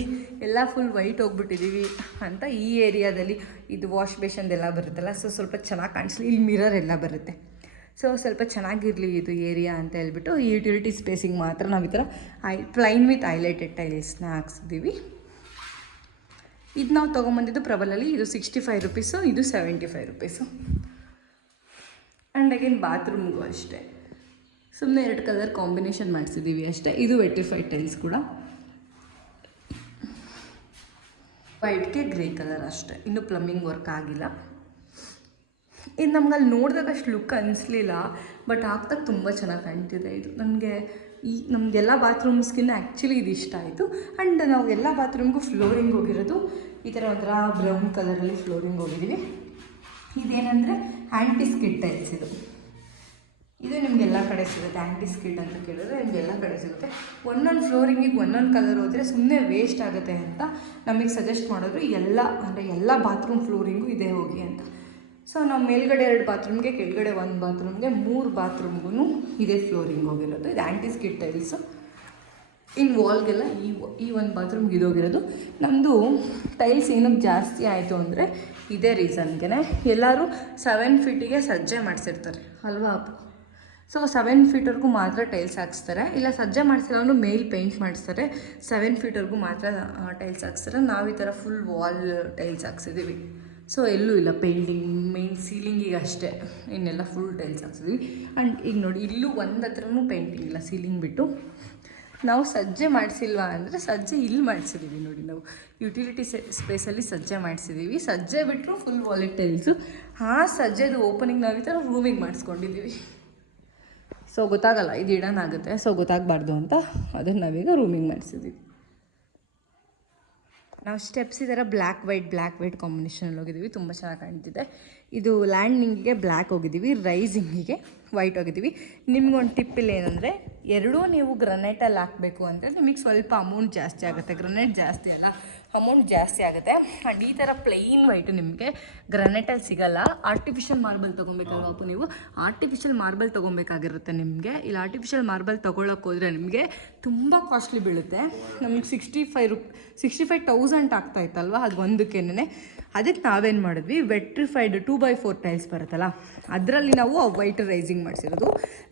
ಎಲ್ಲ ಫುಲ್ ವೈಟ್ ಹೋಗ್ಬಿಟ್ಟಿದ್ದೀವಿ ಅಂತ ಈ ಏರಿಯಾದಲ್ಲಿ ಇದು ವಾಶ್ ಬೇಷನ್ದೆಲ್ಲ ಬರುತ್ತಲ್ಲ, ಸೊ ಸ್ವಲ್ಪ ಚೆನ್ನಾಗಿ ಕಾಣಿಸ್ಲಿ. ಇಲ್ಲಿ ಮಿರರ್ ಎಲ್ಲ ಬರುತ್ತೆ, ಸೊ ಸ್ವಲ್ಪ ಚೆನ್ನಾಗಿರಲಿ ಇದು ಏರಿಯಾ ಅಂತ ಹೇಳ್ಬಿಟ್ಟು ಈ ಯುಟಿಲಿಟಿ ಸ್ಪೇಸಿಗೆ ಮಾತ್ರ ನಾವು ಈ ಥರ ಪ್ಲೈನ್ ವಿತ್ ಹೈಲೈಟೆಡ್ ಟೈಲ್ಸ್ನ ಹಾಕ್ಸಿದ್ದೀವಿ. ಇದು ನಾವು ತೊಗೊಂಬಂದಿದ್ದು ಪ್ರಬಲಲ್ಲಿ. ಇದು 65 ರೂಪೀಸು, ಇದು 75 ರೂಪೀಸು. ಆ್ಯಂಡ್ ಅಗೇನ್ ಬಾತ್ರೂಮ್ಗೂ ಅಷ್ಟೇ ಸುಮ್ಮನೆ 2 ಕಲರ್ ಕಾಂಬಿನೇಷನ್ ಮಾಡಿಸಿದ್ದೀವಿ ಅಷ್ಟೇ. ಇದು ವೆಟ್ರಿಫೈಡ್ ಟೈಲ್ಸ್ ಕೂಡ, ವೈಟ್ಗೆ ಗ್ರೇ ಕಲರ್ ಅಷ್ಟೇ, ಇನ್ನೂ ಪ್ಲಂಬಿಂಗ್ ವರ್ಕ್ ಆಗಿಲ್ಲ. ಇದು ನಮ್ಗೆ ಅಲ್ಲಿ ನೋಡಿದಾಗ ಅಷ್ಟು ಲುಕ್ ಅನಿಸ್ಲಿಲ್ಲ, ಬಟ್ ಹಾಕ್ದಾಗ ತುಂಬ ಚೆನ್ನಾಗಿ ಕಾಣ್ತಿದೆ ಇದು. ನನಗೆ ಈ ನಮಗೆಲ್ಲ ಬಾತ್ರೂಮ್ಸ್ಗಿನ್ನ ಆ್ಯಕ್ಚುಲಿ ಇದು ಇಷ್ಟ ಆಯಿತು. ಆ್ಯಂಡ್ ನಾವು ಎಲ್ಲ ಬಾತ್ರೂಮ್ಗೂ ಫ್ಲೋರಿಂಗ್ ಹೋಗಿರೋದು ಈ ಥರ ಒಂಥರ ಬ್ರೌನ್ ಕಲರಲ್ಲಿ ಫ್ಲೋರಿಂಗ್ ಹೋಗಿದ್ದೀವಿ. ಇದೇನೆಂದರೆ ಆ್ಯಂಟಿ ಸ್ಕಿಡ್ ಟೈಲ್ಸ್ ಇದು ನಿಮಗೆಲ್ಲ ಕಡೆ ಸಿಗುತ್ತೆ. ಆ್ಯಂಟಿ ಸ್ಕಿಡ್ ಅಂತ ಕೇಳಿದ್ರೆ ನಿಮಗೆಲ್ಲ ಕಡೆ ಸಿಗುತ್ತೆ. ಒಂದೊಂದು ಫ್ಲೋರಿಂಗಿಗೆ ಒಂದೊಂದು ಕಲರ್ ಹೋದರೆ ಸುಮ್ಮನೆ ವೇಸ್ಟ್ ಆಗುತ್ತೆ ಅಂತ ನಮಗೆ ಸಜೆಸ್ಟ್ ಮಾಡಿದ್ರು. ಎಲ್ಲ ಬಾತ್ರೂಮ್ ಫ್ಲೋರಿಂಗು ಇದೇ ಹೋಗಿ ಅಂತ. ಸೊ ನಾವು ಮೇಲ್ಗಡೆ 2 ಬಾತ್ರೂಮ್ಗೆ, ಕೆಳಗಡೆ 1 ಬಾತ್ರೂಮ್ಗೆ, 3 ಬಾತ್ರೂಮ್ಗೂ ಇದೇ ಫ್ಲೋರಿಂಗ್ ಹೋಗಿರೋದು. ಇದು ಆ್ಯಂಟಿ ಸ್ಕಿಡ್ ಟೈಲ್ಸು. ಇನ್ನು ವಾಲ್ಗೆಲ್ಲ ಈ 1 ಬಾತ್ರೂಮ್ಗೆ ಇದೋಗಿರೋದು. ನಮ್ಮದು ಟೈಲ್ಸ್ ಏನಕ್ಕೆ ಜಾಸ್ತಿ ಆಯಿತು ಅಂದರೆ ಇದೇ ರೀಸನ್ಗೆ. ಎಲ್ಲರೂ 7 ಫೀಟಿಗೆ ಸಜ್ಜೆ ಮಾಡಿಸಿರ್ತಾರೆ ಅಲ್ವಾ ಅಪ್ಪ? ಸೊ 7 ಫೀಟ್ವರೆಗೂ ಮಾತ್ರ ಟೈಲ್ಸ್ ಹಾಕ್ಸ್ತಾರೆ, ಇಲ್ಲ ಸಜ್ಜೆ ಮಾಡಿಸಿಲ್ಲ ಮೇಲ್ ಪೇಂಟ್ ಮಾಡಿಸ್ತಾರೆ. 7 ಫೀಟ್ವರೆಗೂ ಮಾತ್ರ ಟೈಲ್ಸ್ ಹಾಕ್ಸ್ತಾರೆ. ನಾವು ಈ ಥರ ಫುಲ್ ವಾಲ್ ಟೈಲ್ಸ್ ಹಾಕ್ಸಿದ್ದೀವಿ. ಸೊ ಎಲ್ಲೂ ಇಲ್ಲ ಪೇಂಟಿಂಗ್, ಮೇನ್ ಸೀಲಿಂಗಿಗೆ ಅಷ್ಟೇ, ಇನ್ನೆಲ್ಲ ಫುಲ್ ಟೈಲ್ಸ್ ಹಾಕ್ಸಿದ್ವಿ. ಆ್ಯಂಡ್ ಈಗ ನೋಡಿ, ಇಲ್ಲೂ ಒಂದು ಹತ್ರನೂ ಪೇಂಟಿಂಗ್ ಇಲ್ಲ, ಸೀಲಿಂಗ್ ಬಿಟ್ಟು. ನಾವು ಸಜ್ಜೆ ಮಾಡಿಸಿಲ್ವಾ ಅಂದರೆ ಸಜ್ಜೆ ಇಲ್ಲಿ ಮಾಡಿಸಿದ್ದೀವಿ ನೋಡಿ. ನಾವು ಯುಟಿಲಿಟಿ ಸ್ಪೇಸಲ್ಲಿ ಸಜ್ಜೆ ಮಾಡಿಸಿದ್ದೀವಿ. ಸಜ್ಜೆ ಬಿಟ್ಟರು ಫುಲ್ ವಾಲೆಟ್ ಟೈಲ್ಸು. ಆ ಸಜ್ಜೆದು ಓಪನಿಂಗ್ ನಾವು ಈ ಥರ ರೂಮಿಗೆ ಮಾಡಿಸ್ಕೊಂಡಿದ್ದೀವಿ. ಸೊ ಗೊತ್ತಾಗಲ್ಲ, ಇದು ಇಡನ್ ಆಗುತ್ತೆ, ಸೊ ಗೊತ್ತಾಗಬಾರ್ದು ಅಂತ ಅದನ್ನು ನಾವೀಗ ರೂಮಿಗೆ ಮಾಡಿಸಿದ್ದೀವಿ. ನಾವು ಸ್ಟೆಪ್ಸ್ ಈ ಥರ ಬ್ಲ್ಯಾಕ್ ವೈಟ್ ಕಾಂಬಿನೇಷನಲ್ಲಿ ಹೋಗಿದ್ದೀವಿ, ತುಂಬ ಚೆನ್ನಾಗಿ ಕಾಣ್ತಿದೆ. ಇದು ಲ್ಯಾಂಡಿಂಗಿಗೆ ಬ್ಲ್ಯಾಕ್ ಹೋಗಿದ್ದೀವಿ, ರೈಸಿಂಗಿಗೆ ವೈಟ್ ಹೋಗಿದ್ದೀವಿ. ನಿಮ್ಗೊಂದು ಟಿಪ್ಪಿಲ್ಲ ಏನಂದರೆ, ಎರಡೂ ನೀವು ಗ್ರನೈಟಲ್ಲಿ ಹಾಕಬೇಕು ಅಂದರೆ ನಿಮಗೆ ಸ್ವಲ್ಪ ಅಮೌಂಟ್ ಜಾಸ್ತಿ ಆಗುತ್ತೆ. ಗ್ರನೈಟ್ ಜಾಸ್ತಿ ಅಲ್ಲ, ಅಮೌಂಟ್ ಜಾಸ್ತಿ ಆಗುತ್ತೆ. ಆ್ಯಂಡ್ ಈ ಥರ ಪ್ಲೈನ್ ವೈಟು ನಿಮಗೆ ಗ್ರನೈಟಲ್ಲಿ ಸಿಗೋಲ್ಲ. ಆರ್ಟಿಫಿಷಿಯಲ್ ಮಾರ್ಬಲ್ ತೊಗೊಬೇಕಲ್ವ ಅಪ್ಪು? ನೀವು ಆರ್ಟಿಫಿಷಿಯಲ್ ಮಾರ್ಬಲ್ ತೊಗೊಬೇಕಾಗಿರುತ್ತೆ ನಿಮಗೆ. ಇಲ್ಲಿ ಆರ್ಟಿಫಿಷಿಯಲ್ ಮಾರ್ಬಲ್ ತೊಗೊಳಕ್ಕೆ ಹೋದರೆ ನಿಮಗೆ ತುಂಬ ಕಾಸ್ಟ್ಲಿ ಬೀಳುತ್ತೆ. ನಮಗೆ 65,000 ಆಗ್ತಾಯಿತ್ತಲ್ವ ಅದು ಒಂದಕ್ಕೇನೆ. ಅದಕ್ಕೆ ನಾವೇನು ಮಾಡಿದ್ವಿ, ವೆಟ್ರಿಫೈಡ್ 2x4 ಟೈಲ್ಸ್ ಬರುತ್ತಲ್ಲ, ಅದರಲ್ಲಿ ನಾವು ವೈಟ್ ರೈಸಿಂಗ್ ಮಾಡಿಸಿರೋದು.